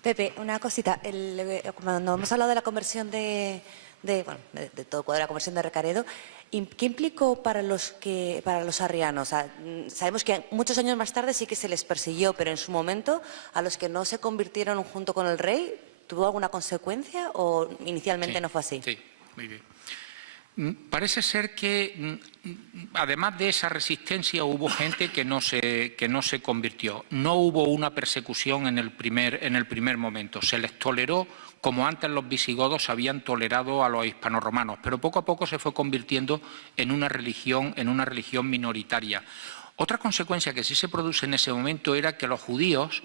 Pepe, una cosita. Cuando hemos hablado de la conversión de de todo el cuadro de la conversión de Recaredo. ¿Qué implicó para los arrianos? O sea, sabemos que muchos años más tarde sí que se les persiguió, pero en su momento, a los que no se convirtieron junto con el rey, ¿tuvo alguna consecuencia o inicialmente no fue así? Sí, muy bien. Parece ser que, además de esa resistencia, hubo gente que no se convirtió. No hubo una persecución en el primer momento. Se les toleró como antes los visigodos habían tolerado a los hispanoromanos, pero poco a poco se fue convirtiendo en una religión minoritaria. Otra consecuencia que sí se produce en ese momento era que los judíos,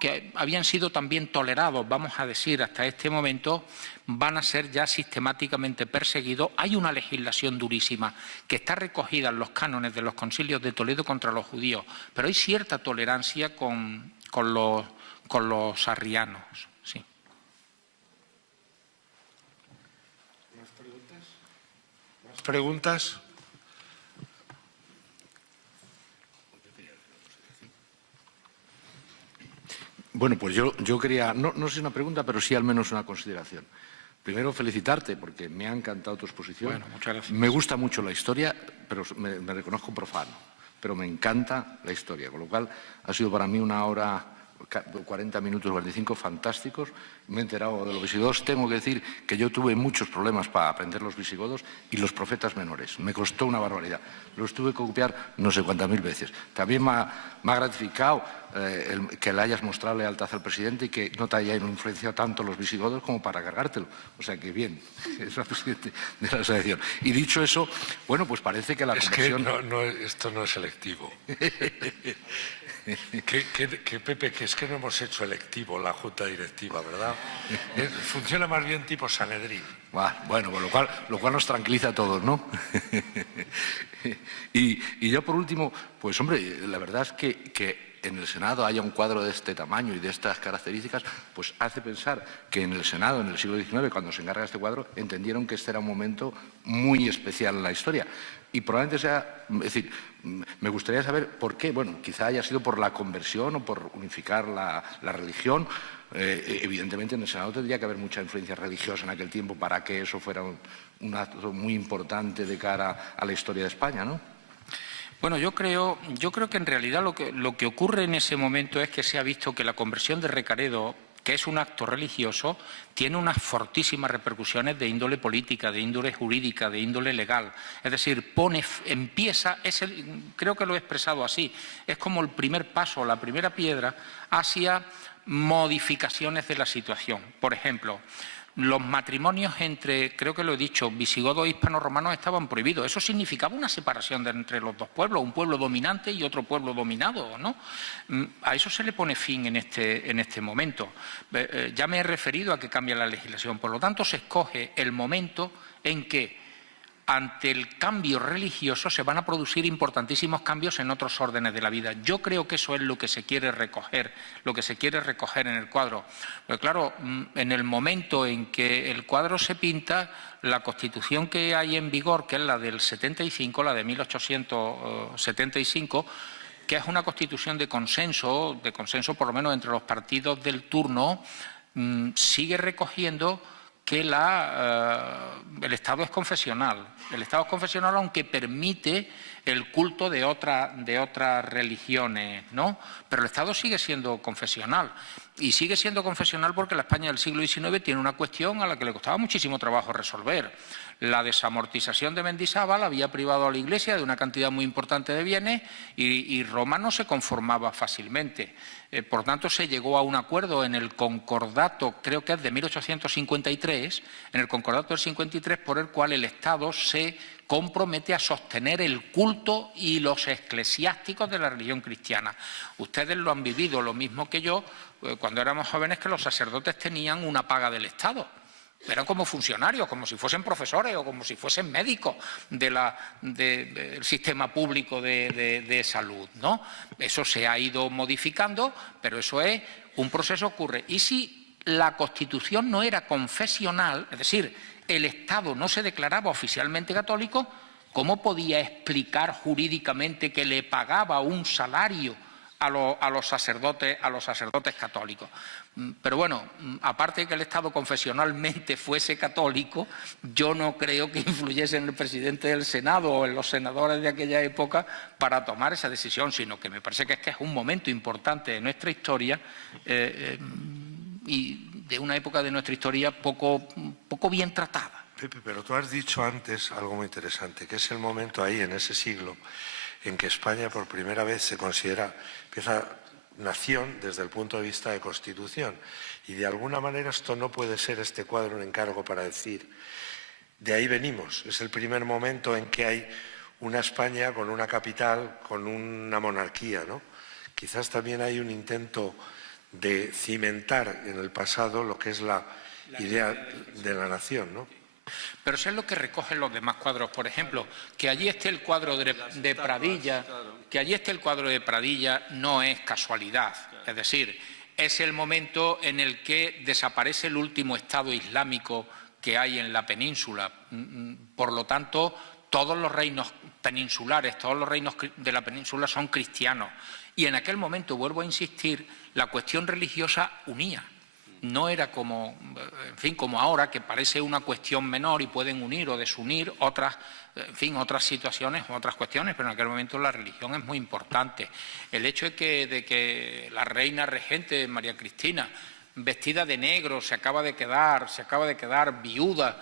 que habían sido también tolerados, vamos a decir, hasta este momento, van a ser ya sistemáticamente perseguidos. Hay una legislación durísima que está recogida en los cánones de los concilios de Toledo contra los judíos, pero hay cierta tolerancia con los arrianos. Sí. ¿Más preguntas? Bueno, pues yo quería, no sé si una pregunta, pero sí al menos una consideración. Primero, felicitarte porque me ha encantado tu exposición. Bueno, muchas gracias. Me gusta mucho la historia, pero me reconozco profano, pero me encanta la historia, con lo cual ha sido para mí una hora, 40 minutos, 45 fantásticos. Me he enterado de los visigodos. Tengo que decir que yo tuve muchos problemas para aprender los visigodos y los profetas menores. Me costó una barbaridad. Los tuve que copiar no sé cuántas mil veces. También me ha gratificado que le hayas mostrado lealtad al presidente y que no te hayan influenciado tanto los visigodos como para cargártelo. O sea que bien, es el presidente de la asociación. Y dicho eso, bueno, pues parece que la conversión... Esto no es selectivo. Pepe, que es que no hemos hecho electivo la junta directiva, ¿verdad? Funciona más bien tipo Sanedrín. Bueno, lo cual nos tranquiliza a todos, ¿no? y yo por último, pues hombre, la verdad es que en el Senado haya un cuadro de este tamaño y de estas características, pues hace pensar que en el Senado, en el siglo XIX, cuando se encarga este cuadro, entendieron que este era un momento muy especial en la historia. Y probablemente sea, es decir, me gustaría saber por qué. Bueno, quizá haya sido por la conversión o por unificar la religión. Evidentemente en el Senado tendría que haber mucha influencia religiosa en aquel tiempo para que eso fuera un acto muy importante de cara a la historia de España, ¿no? Bueno, yo creo que en realidad lo que ocurre en ese momento es que se ha visto que la conversión de Recaredo, que es un acto religioso, tiene unas fortísimas repercusiones de índole política, de índole jurídica, de índole legal. Es decir, creo que lo he expresado así, es como el primer paso, la primera piedra hacia modificaciones de la situación. Por ejemplo, los matrimonios entre, creo que lo he dicho, visigodos e hispanorromanos estaban prohibidos. Eso significaba una separación entre los dos pueblos, un pueblo dominante y otro pueblo dominado, ¿no? A eso se le pone fin en este momento. Ya me he referido a que cambia la legislación. Por lo tanto, se escoge el momento en que ante el cambio religioso se van a producir importantísimos cambios en otros órdenes de la vida. Yo creo que eso es lo que se quiere recoger, en el cuadro. Pero claro, en el momento en que el cuadro se pinta, la Constitución que hay en vigor, que es la del 75, la de 1875, que es una Constitución de consenso por lo menos entre los partidos del turno, sigue recogiendo que el Estado es confesional. El Estado es confesional aunque permite el culto de otras religiones, ¿no? Pero el Estado sigue siendo confesional. Y sigue siendo confesional porque la España del siglo XIX tiene una cuestión a la que le costaba muchísimo trabajo resolver. La desamortización de Mendizábal había privado a la Iglesia de una cantidad muy importante de bienes y Roma no se conformaba fácilmente. Por tanto, se llegó a un acuerdo en el concordato, creo que es de 1853, en el concordato del 53, por el cual el Estado se compromete a sostener el culto y los eclesiásticos de la religión cristiana. Ustedes lo han vivido lo mismo que yo cuando éramos jóvenes, que los sacerdotes tenían una paga del Estado. Eran como funcionarios, como si fuesen profesores o como si fuesen médicos del sistema público de salud, ¿no? Eso se ha ido modificando, pero eso es un proceso que ocurre. Y si la Constitución no era confesional, es decir, el Estado no se declaraba oficialmente católico, ¿cómo podía explicar jurídicamente que le pagaba un salario a los sacerdotes católicos. Pero bueno, aparte de que el Estado confesionalmente fuese católico, yo no creo que influyese en el presidente del Senado o en los senadores de aquella época para tomar esa decisión, sino que me parece que es un momento importante de nuestra historia y de una época de nuestra historia poco bien tratada. Pepe, pero tú has dicho antes algo muy interesante, que es el momento ahí, en ese siglo, en que España por primera vez se considera, empieza nación desde el punto de vista de Constitución. Y de alguna manera esto no puede ser este cuadro un encargo para decir, de ahí venimos. Es el primer momento en que hay una España con una capital, con una monarquía, ¿no? Quizás también hay un intento de cimentar en el pasado lo que es la idea de la nación, ¿no? Pero eso es lo que recogen los demás cuadros. Por ejemplo, que allí esté el cuadro de Pradilla, no es casualidad. Es decir, es el momento en el que desaparece el último Estado islámico que hay en la península. Por lo tanto, todos los reinos peninsulares, todos los reinos de la península son cristianos. Y en aquel momento, vuelvo a insistir, la cuestión religiosa unía. No era como ahora, que parece una cuestión menor y pueden unir o desunir otras situaciones o otras cuestiones, pero en aquel momento la religión es muy importante. El hecho de que la reina regente María Cristina, vestida de negro, se acaba de quedar viuda,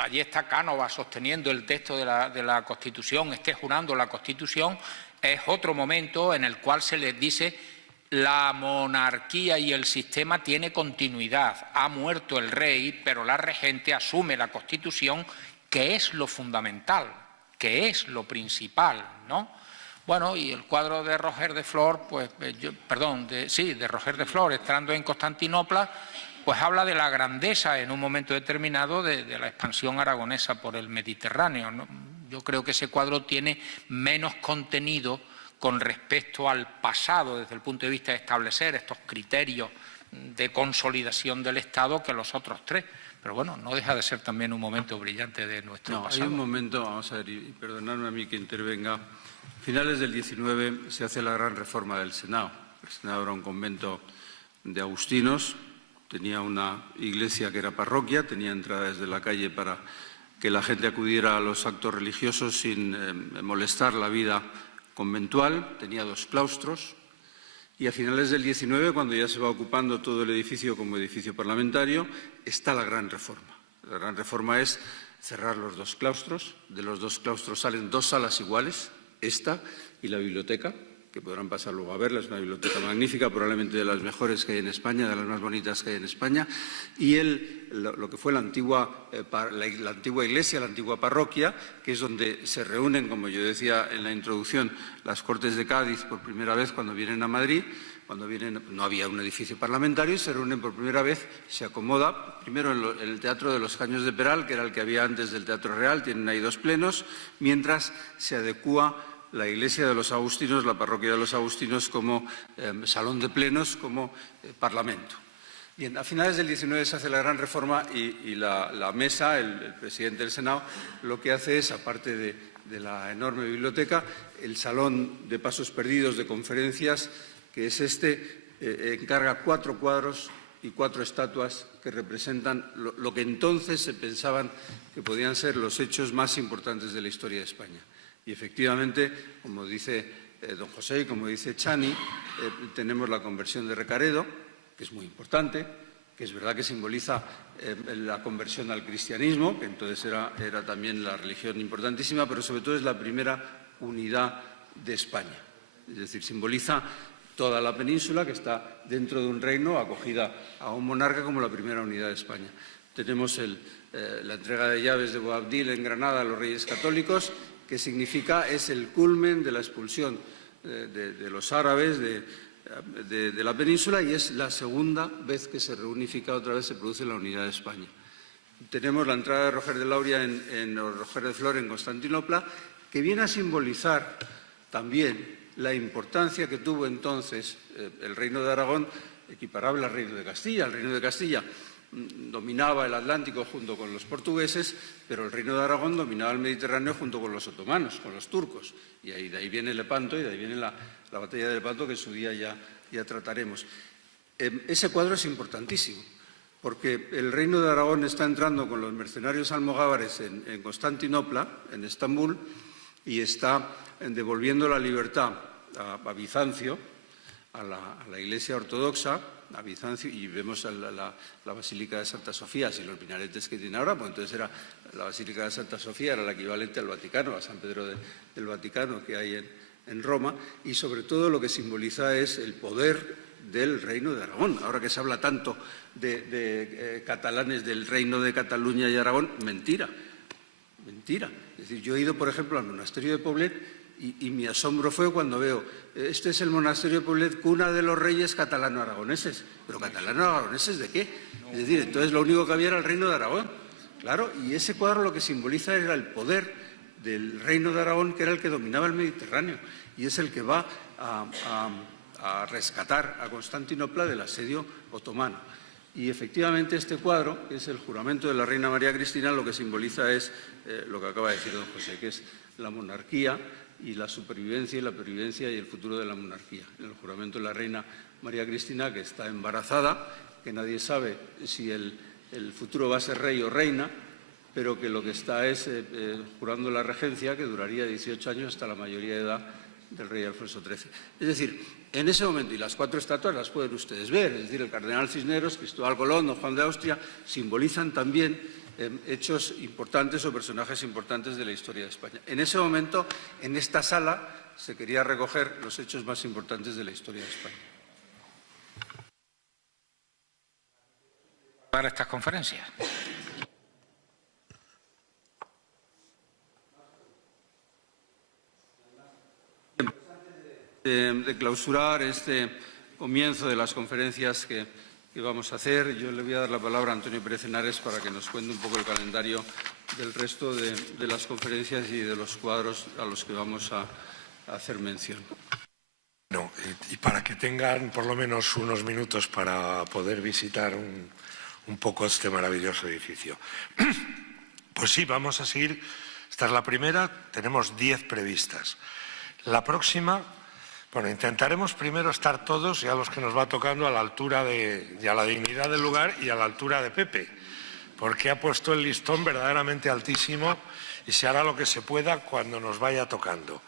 allí está Cánovas sosteniendo el texto de la Constitución, esté jurando la Constitución, es otro momento en el cual se les dice: la monarquía y el sistema tiene continuidad. Ha muerto el rey, pero la regente asume la Constitución, que es lo fundamental, que es lo principal, ¿no? Bueno, y el cuadro de Roger de Flor, de Roger de Flor, estando en Constantinopla, pues habla de la grandeza en un momento determinado de la expansión aragonesa por el Mediterráneo, ¿no? Yo creo que ese cuadro tiene menos contenido con respecto al pasado, desde el punto de vista de establecer estos criterios de consolidación del Estado, que los otros tres. Pero bueno, no deja de ser también un momento brillante de nuestro pasado. Hay un momento, vamos a ver, y perdonadme a mí que intervenga, a finales del 19 se hace la gran reforma del Senado. El Senado era un convento de agustinos, tenía una iglesia que era parroquia, tenía entrada desde la calle para que la gente acudiera a los actos religiosos sin molestar la vida conventual, tenía 2 claustros, y a finales del 19, cuando ya se va ocupando todo el edificio como edificio parlamentario, está la gran reforma. La gran reforma es cerrar los 2 claustros, de los 2 claustros salen 2 salas iguales, esta y la biblioteca, que podrán pasar luego a verla, es una biblioteca magnífica, probablemente de las mejores que hay en España, de las más bonitas que hay en España, y lo que fue la antigua iglesia, la antigua parroquia, que es donde se reúnen, como yo decía en la introducción, las Cortes de Cádiz por primera vez cuando vienen a Madrid. Cuando vienen, no había un edificio parlamentario y se reúnen por primera vez, se acomoda primero en el Teatro de los Caños de Peral, que era el que había antes del Teatro Real, tienen ahí 2 plenos, mientras se adecúa la iglesia de los agustinos, la parroquia de los agustinos, como salón de plenos, como parlamento. Bien, a finales del 19 se hace la gran reforma y la mesa, el presidente del Senado, lo que hace es, aparte de la enorme biblioteca, el salón de pasos perdidos de conferencias, que es encarga 4 cuadros y 4 estatuas que representan lo que entonces se pensaban que podían ser los hechos más importantes de la historia de España. Y efectivamente, como dice don José y como dice Chani, tenemos la conversión de Recaredo, que es muy importante, que es verdad que simboliza la conversión al cristianismo, que entonces era también la religión importantísima, pero sobre todo es la primera unidad de España. Es decir, simboliza toda la península, que está dentro de un reino, acogida a un monarca como la primera unidad de España. Tenemos la entrega de llaves de Boabdil en Granada a los Reyes Católicos, que significa, es el culmen de la expulsión de los árabes de la península, y es la segunda vez que se reunifica, otra vez se produce la unidad de España. Tenemos la entrada de Roger de Lauria Roger de Flor en Constantinopla, que viene a simbolizar también la importancia que tuvo entonces el Reino de Aragón, equiparable al Reino de Castilla. El Reino de Castilla dominaba el Atlántico junto con los portugueses, pero el Reino de Aragón dominaba el Mediterráneo junto con los otomanos, con los turcos. Y de ahí viene Lepanto y de ahí viene la batalla de Lepanto, que en su día ya trataremos. Ese cuadro es importantísimo, porque el Reino de Aragón está entrando con los mercenarios almogávares en Constantinopla, en Estambul, y está devolviendo la libertad a Bizancio, a la Iglesia ortodoxa, a Bizancio, y vemos la Basílica de Santa Sofía, si los minaretes que tiene ahora, pues entonces la Basílica de Santa Sofía era la equivalente al Vaticano, a San Pedro del Vaticano que hay en Roma, y sobre todo lo que simboliza es el poder del Reino de Aragón. Ahora que se habla tanto de catalanes del Reino de Cataluña y Aragón, mentira. Es decir, yo he ido, por ejemplo, al monasterio de Poblet y mi asombro fue cuando veo, este es el monasterio de Poblet, cuna de los reyes catalano-aragoneses. ¿Pero catalano-aragoneses de qué? Es decir, entonces lo único que había era el Reino de Aragón. Claro, y ese cuadro lo que simboliza era el poder del Reino de Aragón, que era el que dominaba el Mediterráneo, y es el que va a rescatar a Constantinopla del asedio otomano. Y efectivamente este cuadro, que es el juramento de la reina María Cristina, lo que simboliza es lo que acaba de decir don José, que es la monarquía y la supervivencia y la pervivencia y el futuro de la monarquía. En el juramento de la reina María Cristina, que está embarazada, que nadie sabe si el futuro va a ser rey o reina, pero que lo que está es jurando la regencia, que duraría 18 años hasta la mayoría de edad del rey Alfonso XIII. Es decir, en ese momento, y las 4 estatuas las pueden ustedes ver, es decir, el cardenal Cisneros, Cristóbal Colón, don Juan de Austria, simbolizan también hechos importantes o personajes importantes de la historia de España. En ese momento, en esta sala, se quería recoger los hechos más importantes de la historia de España. Para estas conferencias. De clausurar este comienzo de las conferencias que vamos a hacer, yo le voy a dar la palabra a Antonio Pérez Henares para que nos cuente un poco el calendario del resto de las conferencias y de los cuadros a los que vamos a hacer mención. No, y para que tengan por lo menos unos minutos para poder visitar un poco este maravilloso edificio. Pues sí, vamos a seguir. Esta es la primera, tenemos 10 previstas. La próxima, bueno, intentaremos primero estar todos, ya los que nos va tocando, a la altura y a la dignidad del lugar y a la altura de Pepe, porque ha puesto el listón verdaderamente altísimo y se hará lo que se pueda cuando nos vaya tocando.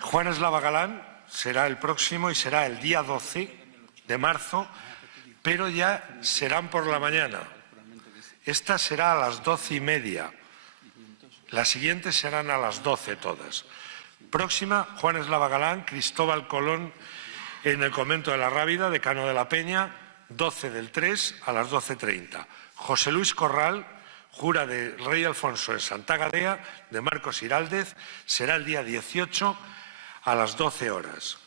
Juan Eslava Galán será el próximo y será el día 12 de marzo, pero ya serán por la mañana. Esta será a las 12:30. Las siguientes serán a las 12 todas. Próxima, Juan Eslava Galán, Cristóbal Colón en el convento de la Rábida, decano de la Peña, 12 del 3 a las 12:30. José Luis Corral, jura de Rey Alfonso en Santa Gadea, de Marcos Iraldez, será el día 18 a las 12 horas.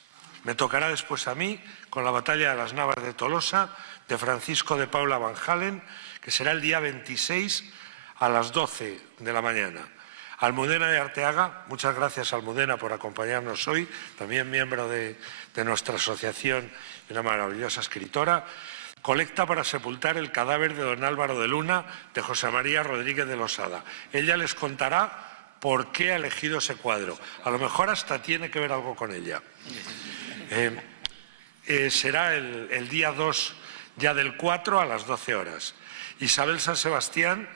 Me tocará después a mí con la batalla de las Navas de Tolosa, de Francisco de Paula Van Halen, que será el día 26 a las 12 de la mañana. Almudena de Arteaga, muchas gracias Almudena por acompañarnos hoy, también miembro de nuestra asociación y una maravillosa escritora. Colecta para sepultar el cadáver de don Álvaro de Luna, de José María Rodríguez de Losada. Ella les contará por qué ha elegido ese cuadro. A lo mejor hasta tiene que ver algo con ella. Será el día 2 ya del 4 a las 12 horas. Isabel San Sebastián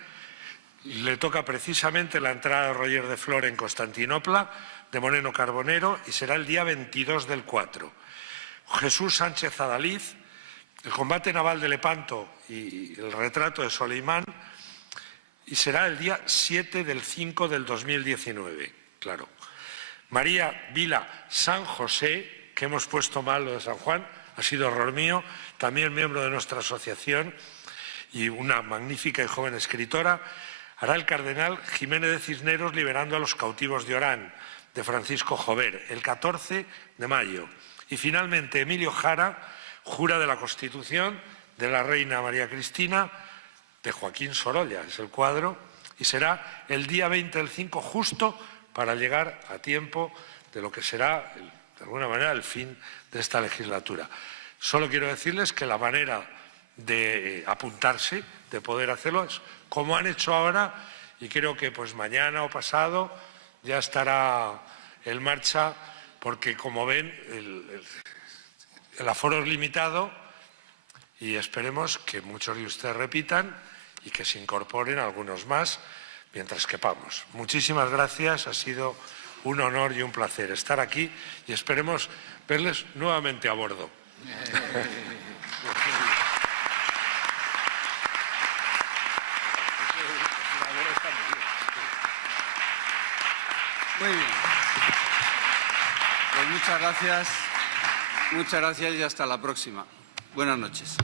le toca precisamente la entrada de Roger de Flor en Constantinopla, de Moreno Carbonero, y será el día 22 del 4. Jesús Sánchez Adaliz, el combate naval de Lepanto y el retrato de Soleimán, y será el día 7 del 5 del 2019, claro. María Vila San José, que hemos puesto mal lo de San Juan, ha sido error mío, también miembro de nuestra asociación y una magnífica y joven escritora. Hará el cardenal Jiménez de Cisneros liberando a los cautivos de Orán, de Francisco Jover, el 14 de mayo. Y finalmente Emilio Jara, jura de la Constitución de la reina María Cristina, de Joaquín Sorolla, es el cuadro, y será el día 20 del 5, justo para llegar a tiempo de lo que será, de alguna manera, el fin de esta legislatura. Solo quiero decirles que la manera de apuntarse, de poder hacerlo, como han hecho ahora, y creo que pues mañana o pasado ya estará en marcha, porque como ven el aforo es limitado y esperemos que muchos de ustedes repitan y que se incorporen algunos más mientras quepamos. Muchísimas gracias, ha sido un honor y un placer estar aquí y esperemos verles nuevamente a bordo. Muy bien. Pues muchas gracias y hasta la próxima. Buenas noches.